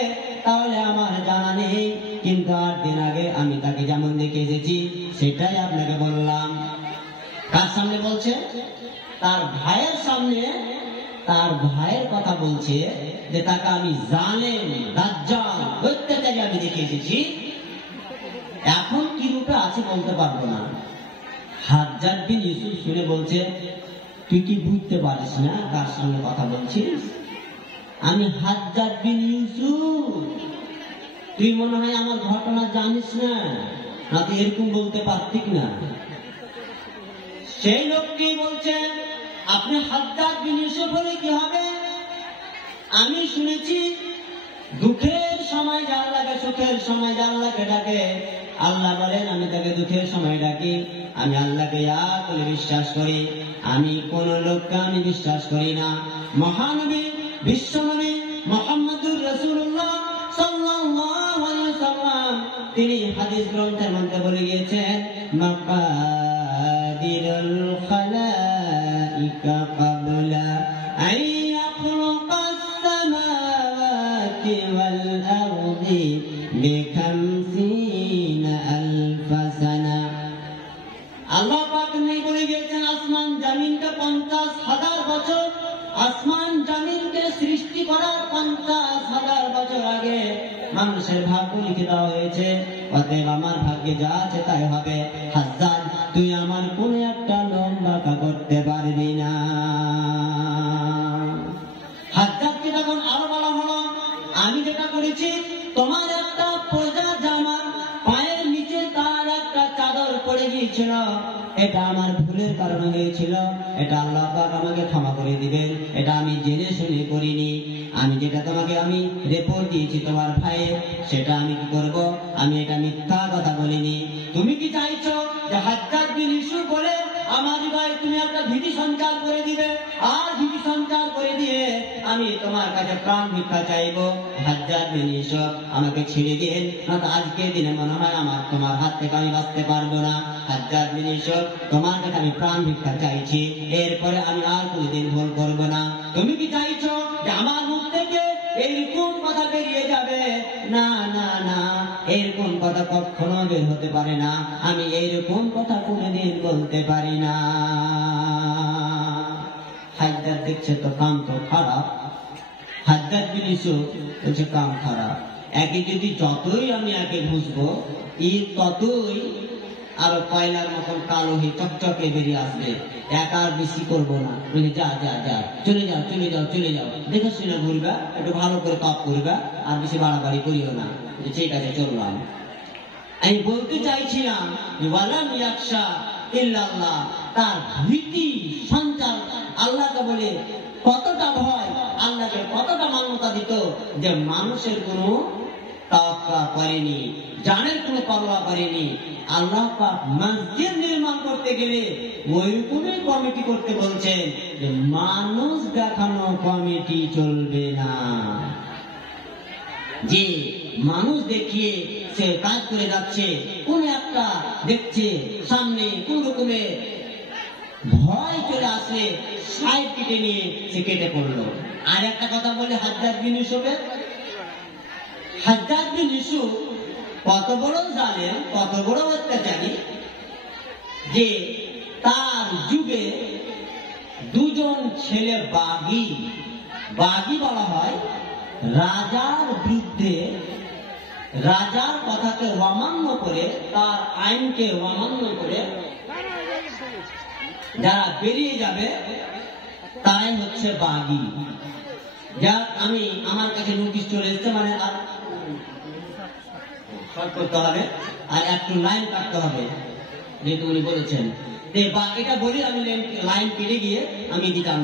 তাহলে আমার জানা নেই, কিন্তু 8 দিন আগে আমি তাকে যেমন দেখে এসেছি সেটাই আপনাকে বললাম। কার সামনে বলছে? তার ভাইয়ের সামনে। তার ভাইয়ের কথা বলছে যে তাকে আমি জালেম, দাজ্জাল, অত্যাচারী আমি দেখে এসেছি। এখন কি রূপে আছে বলতে পারবো না। হাজ্জাজ বিন ইউসুফ শুনে বলছে, তুই কি বুঝতে পারিস না কার সঙ্গে কথা বলছিস? আমি হাজ্জাজ বিন ইউসুফ, তুই মনে হয় আমার ঘটনা জানিস না, না তুই এরকম বলতে পারতিস না। সেই লোকটি বলছে, আপনি হাজ্জাজ বিন ইউসুফ হলে কি হবে? আমি শুনেছি দুঃখের সময় যার লাগে, সুখের সময় যার লাগে ডাকে, আল্লাহ বলেন আমি তাকে দুঃখের সময় ডাকি, আমি আল্লাহকে এক বলে বিশ্বাস করি, আমি কোন লোককে আমি বিশ্বাস করি না। মহানবী বিশ্বনবী মুহাম্মদুর রাসূলুল্লাহ সাল্লাল্লাহু আলাইহি ওয়াসাল্লাম তিনি হাদিস গ্রন্থের মধ্যে বলে গিয়েছেন, মাকাদিরুল খালাইকা ক্বাবলা আন ইয়াখলুকাস সামাওয়াতি ওয়াল আরদি বিখামসিনা আলফা সানা। আল্লাহ পাক তিনি বলে গিয়েছেন আসমান জমিনকে 50,000 বছর, আসমান জমিনকে সৃষ্টি করার 50,000 বছর আগে মানুষের ভাগ্য লিখে দেওয়া হয়েছে। অতএব আমার ভাগ্যে যা আছে তাই হবে। হাজ্জাজ তুই আমার কোন একটা লোম বাঁকা করতে পারবি না। হাজ্জাজকে তখন আরো বলা হলো, আমি যেটা করেছি তোমার একটা প্রজা জামা পায়ের নিচে তার একটা চাদর পড়ে গিয়েছিল, এটা আমার ভুলের কারণে হয়েছিল, এটা আল্লাহ পাক আমাকে ক্ষমা করে দিবেন, এটা আমি জেনে শুনে করিনি। আমি যেটা তোমাকে আমি রিপোর্ট দিয়েছি তোমার ভাই, সেটা আমি কি করব, আমি এটা মিথ্যা কথা বলিনি। তুমি কি চাইছো যে হাজ্জাজ বিন ইউসুফ বলে আমার ভাই তুমি একটা ভীতি সঞ্চার করে দিবে, আর ভীতি সঞ্চার করে দিয়ে আমি তোমার কাছে প্রাণ ভিক্ষা চাইবো? হাজ্জাজ বিন ইউসুফ আমাকে ছেড়ে দিন, না তো আজকের দিনে মনে হয় আমার তোমার হাত থেকে আমি বাঁচতে পারবো না। হাজ্জাজ বিন ইউসুফ তোমার কাছে আমি প্রাণ ভিক্ষা চাইছি, এরপরে আমি আর কোনদিন ভুল করবো না। তুমি কি চাইছো যে আমার মুখ থেকে এইরকম কথা বেরিয়ে যাবে? না না না, এরকম কথা কখনো বের হতে পারে না, আমি এইরকম কথা কোনদিন বলতে পারি না। হাজ্জাজ দেখছে তো কাম তো খারাপ, হাজ্জাজ বিন ইউসুফ বলছে কাম খারাপ, একে যদি যতই আমি একে বুঝবো ততই আরো কয়লার মতন কালো হয়ে চকচকে বেরিয়ে আসবে, একা আর বেশি করবো না। বলে যা যা যা চলে যাও চলে যাও চলে যাও, দেখে শুনে ঘুরবা, একটু ভালো করে কাপ করবা, আর বেশি বাড়াবাড়ি করিও না। ঠিক আছে চললাম। আমি বলতে চাইছিলাম যে ওয়ালাম ইয়াখশা ইল্লাল্লাহ, তার ভীতি সঞ্চার আল্লাহকে বলে কতটা ভয়, আল্লাহকে কতটা মান্যতা দিত যে মানুষের কোনো তাওয়াক্কা করেনি, জানের কোনো পরোয়া করেনি। আল্লাহ পাক মসজিদ নির্মাণ করতে গেলে ওইরকমই কমিটি করতে বলছেন যে মানুষ দেখানো কমিটি চলবে না, যে মানুষ দেখিয়ে সে কাজ করে যাচ্ছে, কোন একটা দেখছে সামনে কোন রকমের ভয় চলে আসলে সাইড কেটে নিয়ে সে কেটে পড়লো। আর একটা কথা বলে হাজ্জাজ বিন ইউসুফের, হাজ্জাজ বিন ইউসুফ কত বড় জালেম, কত বড় অত্যাচারী, যে তার যুগে দুজন ছেলে বাগী, বাগী বলা হয় রাজার বিরুদ্ধে, রাজার কথাকে অমান্য করে, তার আইনকে অমান্য করে যারা বেরিয়ে যাবে তাই হচ্ছে বাগী। যা আমি আমার কাছে নোটিশ চলে এসছে, মানে আর শর্ট করতে হবে আর একটু লাইন কাটতে হবে, যেহেতু উনি বলেছেন। এটা বলি আমি লাইন কেটে গিয়ে আমি দিতাম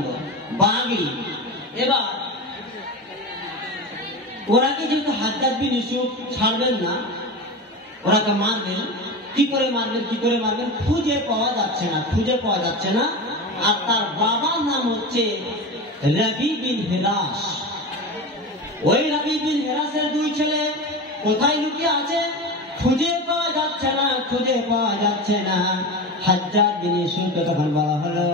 বাগী। এবার ওরাকে যেহেতু হাজ্জাজ বিন ইউসুফ ছাড়বেন না, ওরাকে মারবেন, কি করে মারবেন কি করে মারবেন খুঁজে পাওয়া যাচ্ছে না, খুঁজে পাওয়া যাচ্ছে না। আর তার বাবার নাম হচ্ছে রবি বিন হেরাস। ওই রবি বিন হেরাসের দুই ছেলে কোথায় লুকিয়ে আছে খুঁজে পাওয়া যাচ্ছে না, খুঁজে পাওয়া যাচ্ছে না। হাজ্জাজ বিন ইউসুফকে তখন বলা হলো,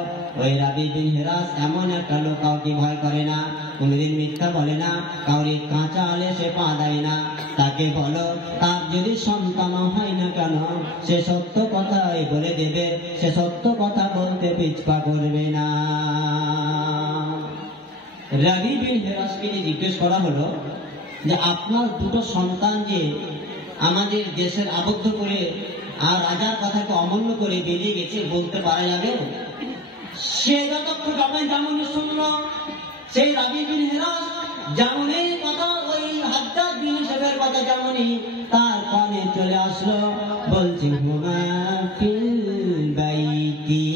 ওই রবি বিন হেরাস এমন একটা লোক, কাউকে ভয় করে না, কোনদিন মিথ্যা বলে না, কাউরে কাঁচা আলে সে পা দেয় না, তাকে বলো তার যদি সন্তান হয় না কেন সে সত্য কথাই বলে দেবে, সে সত্য কথা বলতে পিছপা করবে না। রবি বিন হেরাসকে জিজ্ঞেস করা হলো যে আপনার দুটো সন্তান যে আমাদের দেশের আবদ্ধ করে আর রাজার কথাকে অমান্য করে বেরিয়ে গেছে, বলতে পারা যাবে? সে যতক্ষণ যেমন শুনল, সেই রবি বিন হেরাস যেমনই কথা, ওই হাজ্জাজ বিন ইউসুফের কথা যেমনই তার কানে চলে আসলো, বলছে হুমা ফিল বাইতি,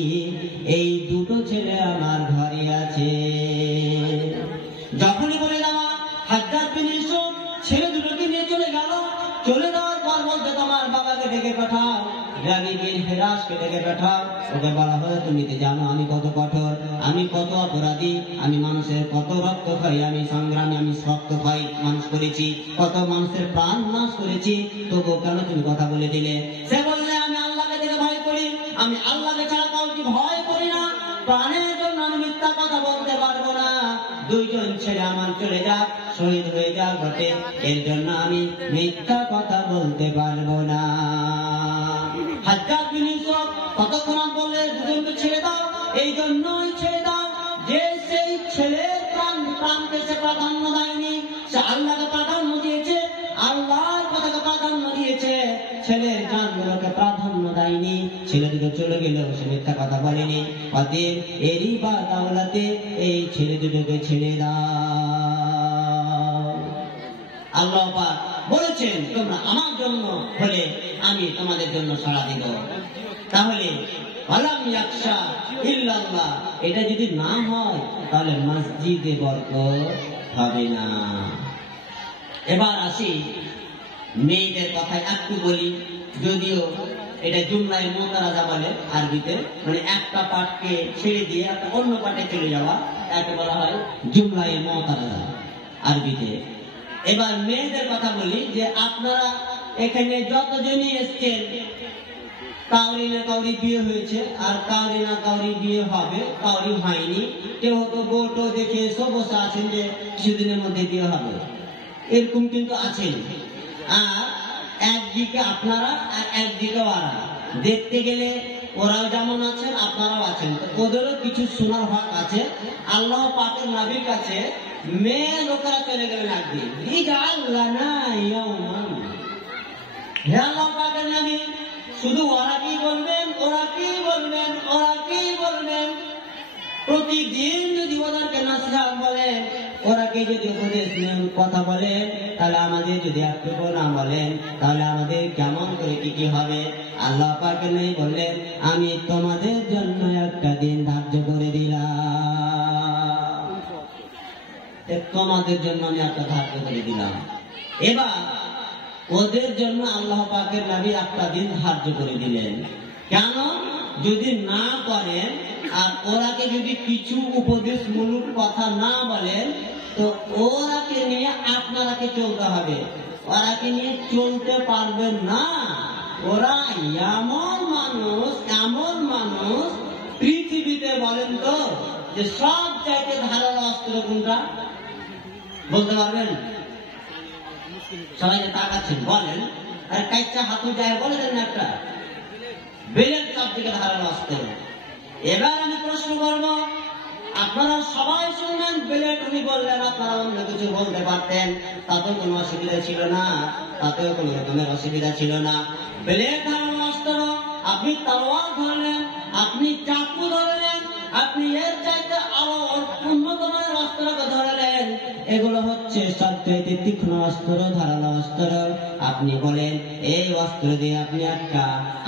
এই দুটো ছেলে আমার ঘরে আছে। যখনই বলে দেওয়া হাজ্জাজ বিন ইউসুফ ছেলে দুটোকে নিয়ে চলে গেল, চলে যাওয়ার পর বলছে তোমার বাবাকে ডেকে পাঠাও, রানী বিন হিরাসকে ডেকে পাঠাও। ওকে বলা হলো, তুমি তো জানো আমি কত কঠোর, আমি কত অপরাধী, আমি মানুষের কত রক্ত খাই, আমি সংগ্রামী, আমি রক্ত খাই মানুষ করেছি, কত মানুষের প্রাণ নাশ করেছি, তবু কেন তুমি কথা বলে দিলে? সে বললে, আমি আল্লাহকে দেখে ভয় করি, আমি আল্লাহকে ছাড়া কাউকে ভয় করি না, প্রাণের জন্য আমি মিথ্যা কথা বলতে পারবো না। দুইজন ছেলে আমার চলে যাক, শহীদ হয়ে যাক বটে, এর জন্য আমি মিথ্যা কথা বলতে পারবো না। হাজ্জাজ বিন ইউসুফ ততক্ষণ বললে, দুজনকে ছেড়ে দাও, এই জন্যই ছেড়ে দাও যে সেই ছেলের প্রাণকে সে প্রাধান্য দেয়নি, সে আল্লাহকে প্রাধান্য দিয়েছে, আল্লাহর কথাকে প্রাধান্য দিয়েছে, ছেলের জানগুলোকে প্রাধান্য দেয়নি। ছেলে দুটো চলে গেল, সে মিথ্যা কথা বলেনি। অতএব এরই বা দাওলাতে এই ছেলে দুটোকে ছেড়ে দাও। আল্লাহ পাক বলেছেন, তোমরা আমার জন্য হলে আমি তোমাদের জন্য সাড়া দিব। তাহলে আলাম ইয়াকশা ইল্লাল্লাহ, এটা যদি না হয় তাহলে মসজিদে বরকত হবে না। এবার আসি মেয়েদের কথায় একটু বলি, যদিও এটা জুমলায় মুতারাজা বলে আরবিতে, মানে একটা পাঠকে ছেড়ে দিয়ে একটা অন্য পাঠে চলে যাওয়া, তাকে বলা হয় জুমলায় মুতারাজা আরবিতে। এবার মেয়েদের কথা বলি, যে আপনারা এখানে যতজনই এসছেন, কাউরি না কাউরি বিয়ে হয়েছে, আর কাউরি না কাউরি বিয়ে হবে, কাউরি হয়নি, কেউ তো বোটো দেখে এসে বসে আছেন যে কিছুদিনের মধ্যে বিয়ে হবে, এরকম কিন্তু আছেন। আর একদিকে আপনারা আর একদিকে ওরা, দেখতে গেলে ওরাও যেমন আছেন আপনারাও আছেন, ওদেরও কিছু শোনার হক আছে। আল্লাহ পাকের নবীর কাছে মেয়ে লোকেরা চলে গেলেন একদিন, হে আল্লাহ পাকের নবী, শুধু ওরা কি বলবেন, ওরা কি বলবেন, ওরা কি বলবেন? প্রতিদিন যদি ওদেরকে নসিহত বলেন, ওরাকে যদি উপদেশ কথা বলেন, তাহলে আমাদের যদি একটু না বলেন, তাহলে আমাদের কেমন করে কি হবে? আল্লাহ পাক নেই বললেন, আমি তোমাদের জন্য একটা দিন ধার্য করে দিলাম, তোমাদের জন্য আমি একটা ধার্য করে দিলাম। এবার ওদের জন্য আল্লাহ পাকের নবী একটা দিন ধার্য করে দিলেন। কেন? যদি না করেন আর ওরাকে যদি কিছু উপদেশমূলক কথা না বলেন, তো ওরাকে নিয়ে আপনারাকে চলতে হবে, ওরাকে নিয়ে চলতে পারবেন না। ওরা এমন মানুষ পৃথিবীতে, বলেন তো যে সব চাইতে ধারালো অস্ত্র কোনটা বলতে পারবেন? সবাই তাকাচ্ছেন, বলেন। আর কাইচা হাতু যায় বলে দেন একটা, বেলের সব দিকে ধারালো অস্ত্র। এবার আমি প্রশ্ন করব, আপনারা সবাই শুনবেন, বেলেট উনি বললেন, আপনারা অন্য কিছু বলতে পারতেন, তাতেও কোনো অসুবিধা ছিল না, তাতেও কোনো রকমের অসুবিধা ছিল না। বেলেট ধারালো অস্ত্র, আপনি তলোয়ার ধরলেন, আপনি চাকু ধরলেন, আপনি এর চাইতে আরো উন্নত অস্ত্রকে ধরলেন, এগুলো হচ্ছে সবচেয়ে তীক্ষ্ণ অস্ত্র, ধারালো অস্ত্র। আপনি বলেন, এই অস্ত্র দিয়ে আপনি একটা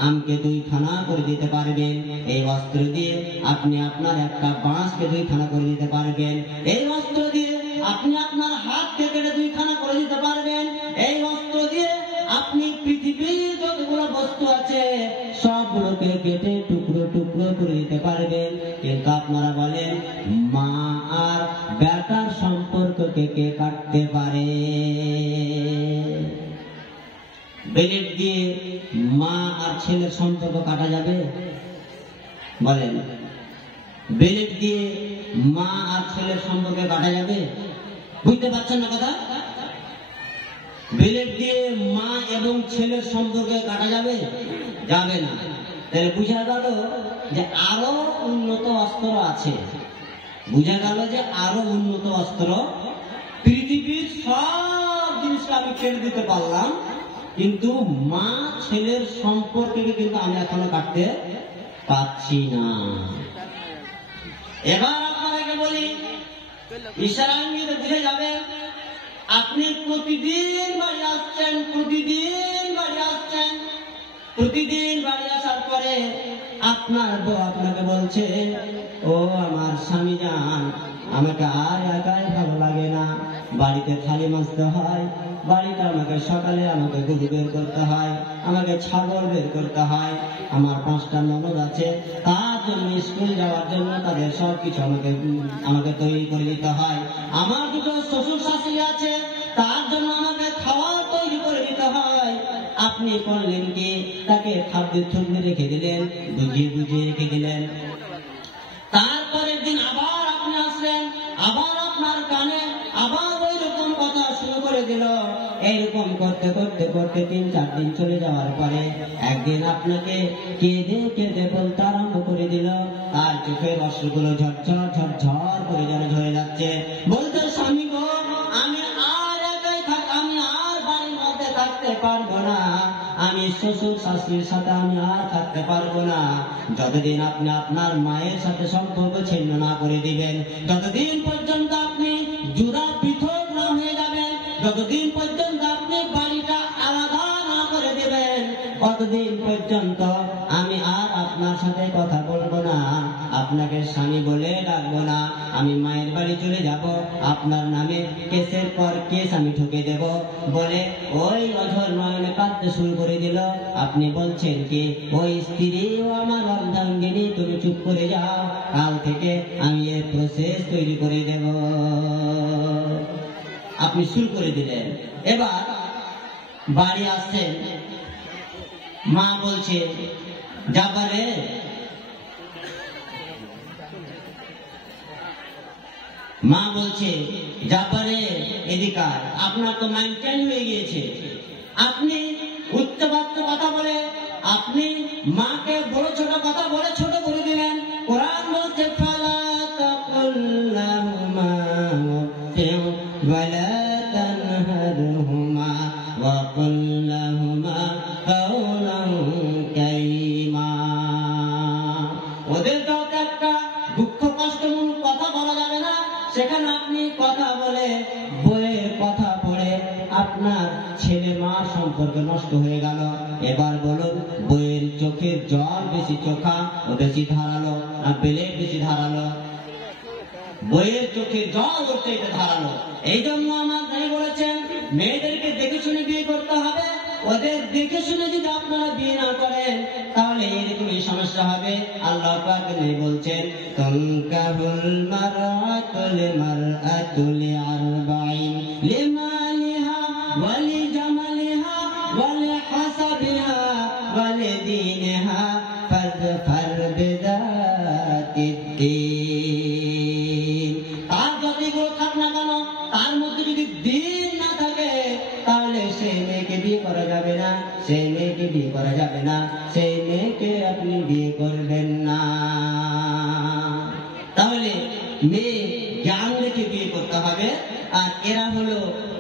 আমকে 2 খানা করে দিতে পারবেন, এই অস্ত্র দিয়ে আপনি আপনার একটা বাঁশকে 2 খানা করে দিতে পারবেন, এই অস্ত্র দিয়ে আপনি আপনার হাতকে কেটে 2 খানা করে দিতে পারবেন, এই অস্ত্র দিয়ে আপনি পৃথিবীর যতগুলো বস্তু আছে সবগুলোকে কেটে টুকরো টুকরো করে দিতে পারবেন। কিন্তু আপনারা বলেন, মা আর বেটার সম্পর্ককে কে কাটতে পারে? বেলেট দিয়ে মা আর ছেলের সম্পর্ক কাটা যাবে? বলেন, বেলেট দিয়ে মা আর ছেলের সম্পর্ক কাটা যাবে? বুঝতে পারছেন না কথা? বেলেট দিয়ে মা এবং ছেলের সম্পর্কে কাটা যাবে? যাবে না। তাহলে বুঝা গেল যে আরো উন্নত অস্ত্র আছে, বুঝা গেল যে আরো উন্নত অস্ত্র। পৃথিবীর সব জিনিসকে আমি কেটে দিতে পারলাম, কিন্তু মা ছেলের সম্পর্কে কিন্তু আমি এখনো কাটতে পারছি না। এবার আপনাকে বলি, ইশারা ইঙ্গিতে বুঝে যাবে। আপনি প্রতিদিন বাড়ি আসছেন, প্রতিদিন বাড়ি আসার পরে আপনার বউ আপনাকে বলছে, ও আমার স্বামী জান, আমাকে আর একাই ভালো লাগে না, বাড়িতে থালি মাজতে হয়, বাড়িতে আমাকে সকালে আমাকে গরু বের করতে হয়, আমাকে ছাগল বের করতে হয়, আমার 5টা ননদ আছে, তার জন্য স্কুল যাওয়ার জন্য তাদের সবকিছু আমাকে তৈরি করে দিতে হয়, আমার 2 শ্বশুর শাশুড়ি আছে, তার জন্য আমাকে খাবার তৈরি করে দিতে হয়। আপনি করলেন কি, তাকে খাদ্য থুবড়ে রেখে দিলেন, বুঝিয়ে বুঝিয়ে রেখে দিলেন। তারপরের দিন আবার আপনি আসলেন, আবার আপনার কানে আবার ওই রকম কথা শুরু করে দিল। এইরকম করতে করতে করতে 3-4 দিন চলে যাওয়ার পরে একদিন আপনাকে কেঁদে কেঁদে বলতে আরম্ভ করে দিল। আর চোখের অশ্রুগুলো ঝরঝর ঝরঝর করে যেন ঝরে যাচ্ছে। বলতে, স্বামী গো, আমি আর একাই আমি আর বাড়ির মধ্যে থাকতে পারবো না, আমি শ্বশুর শাশুড়ির সাথে আমি আর থাকতে পারবো না। যতদিন আপনি আপনার মায়ের সাথে সম্পর্ক ছিন্ন না করে দিবেন, যতদিন পর্যন্ত আপনি জুড়া পৃথক না হয়ে যাবেন, যতদিন পর্যন্ত আপনি বাড়িটা আলাদা না করে দেবেন, ততদিন পর্যন্ত আমি আর আপনার সাথে কথা বলবো না, আপনাকে স্বামী বলে ডাকবো না। আমি মায়ের বাড়ি চলে যাব, আপনার নামে কেসের পর কেস আমি ঠুকে দেব। বলে ওই অঝর নয়নে কাঁদতে শুরু করে দিল। আপনি বলছেন কি, ওই স্ত্রীও আমার অর্ধাঙ্গিনী, তুমি চুপ করে যাও, কাল থেকে আমি এই প্রসেস তৈরি করে দেব। আপনি শুরু করে দিলেন। এবার বাড়ি আসছেন, মা বলছে, যাবারে মা বলছে, যাবারে এদিকে, আপনার তো মাইন্ড চেঞ্জ হয়ে গিয়েছে, আপনি উচ্চবাচ্য কথা বলে আপনি মাকে বড় ছোট কথা বলে ছোট করে দিলেন। কোরআন বলছে, ফালা তাকুল লাহুমা ওয়ালা তানহারহুমা ওয়া কুল লাহুমা কাওলান কারীমা। ওদের তো একটা দুঃখ কষ্টমূলক কথা বলা যাবে না, সেখানে আপনি কথা বলে বইয়ের কথা পড়ে আপনার ছেলে মা সম্পর্ক নষ্ট হয়ে গেল। এবার বলুন, বইয়ের চোখের জল বেশি চোখা ও বেশি ধারালো, না বেলের বেশি ধারালো? বইয়ের চোখের জল হচ্ছে এটা ধারালো। এই জন্য আমার ভাই বলেছেন, মেয়েদেরকে দেখে শুনে বিয়ে করতে হবে। ওদের দেখে শুনে যদি আপনারা বিয়ে না করেন, তাহলে এরকমই সমস্যা হবে। আল্লাহ পাক বলছেন, তুনকাহুল মারআতু লিমারআতু লিআরবাঈন লিমালিহা ওয়া লিজামালিহা ওয়া লিহাসাবিহা ওয়া লিদীনিহা ফাযফার বিযাতিদ্দীন। তার যতই গুণ থাক না কেন, তার মধ্যে যদি দিন না থাকে, তাহলে সেই মেয়েকে বিয়ে করা যাবে না, সেই মেয়েকে বিয়ে করা যাবে না, সেই মেয়েকে আপনি বিয়ে করবেন না। তাহলে মেয়ে জ্ঞান রেখে বিয়ে করতে হবে। আর এরা হলো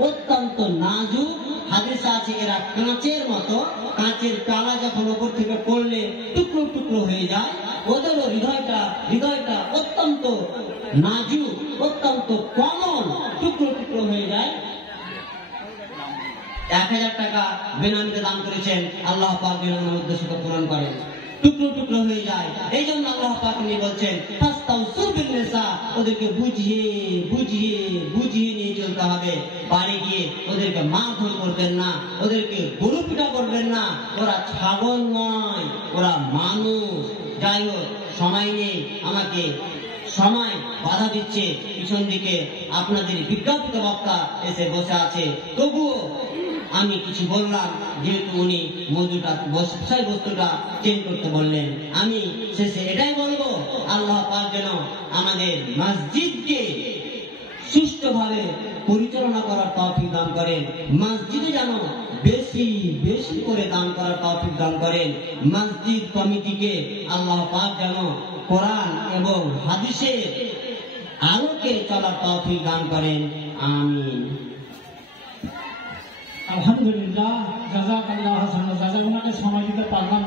অত্যন্ত নাজুক, হাদিসে আছে এরা কাঁচের মতো, কাঁচের টালা যখন উপর থেকে পড়লে টুকরো টুকরো হয়ে যায়, ওদেরও হৃদয়টা অত্যন্ত নাজুক, অত্যন্ত কোমল, টুকরো টুকরো হয়ে যায়। 1000 টাকা বেনামিতে দান করেছেন, আল্লাহ পাক বেনামির উদ্দেশ্যকে পূরণ করেন, টুকরো টুকরো হয়ে যায়। এই জন্য আল্লাহ পাক বলছেন, ফাস্তাউসু বিন নিসা, ওদেরকে বুঝিয়ে বুঝিয়ে বুঝিয়ে নিয়ে চলতে হবে। বাড়ি গিয়ে ওদেরকে মারধর করবেন না, ওদেরকে গরু পিটা করবেন না। ওরা ছাগল নয়, ওরা মানুষ। যাই হোক, সময় নেই, আমাকে সময় বাধা দিচ্ছে। পিছন দিকে আপনাদের বিজ্ঞাপিত বক্তা এসে বসে আছে, তবুও আমি কিছু বললাম, যেহেতু উনি বস্তুটা চেঞ্জ করতে বললেন। আমি শেষে এটাই বলবো, আল্লাহ পাক যেন আমাদের মসজিদকে সুষ্ঠুভাবে পরিচালনা করার তৌফিক দান করেন, মসজিদে যেন বেশি বেশি করে দান করার তৌফিক দান করেন। মসজিদ কমিটিকে আল্লাহ পাক যেন কোরআন এবং হাদিসের আলোকে চলার তৌফিক দান করেন। আমিন। আলহামদুলিল্লাহ, জাযাকাল্লাহু খাইরান। জাযা, ওনাকে সময় দিতে পারলাম।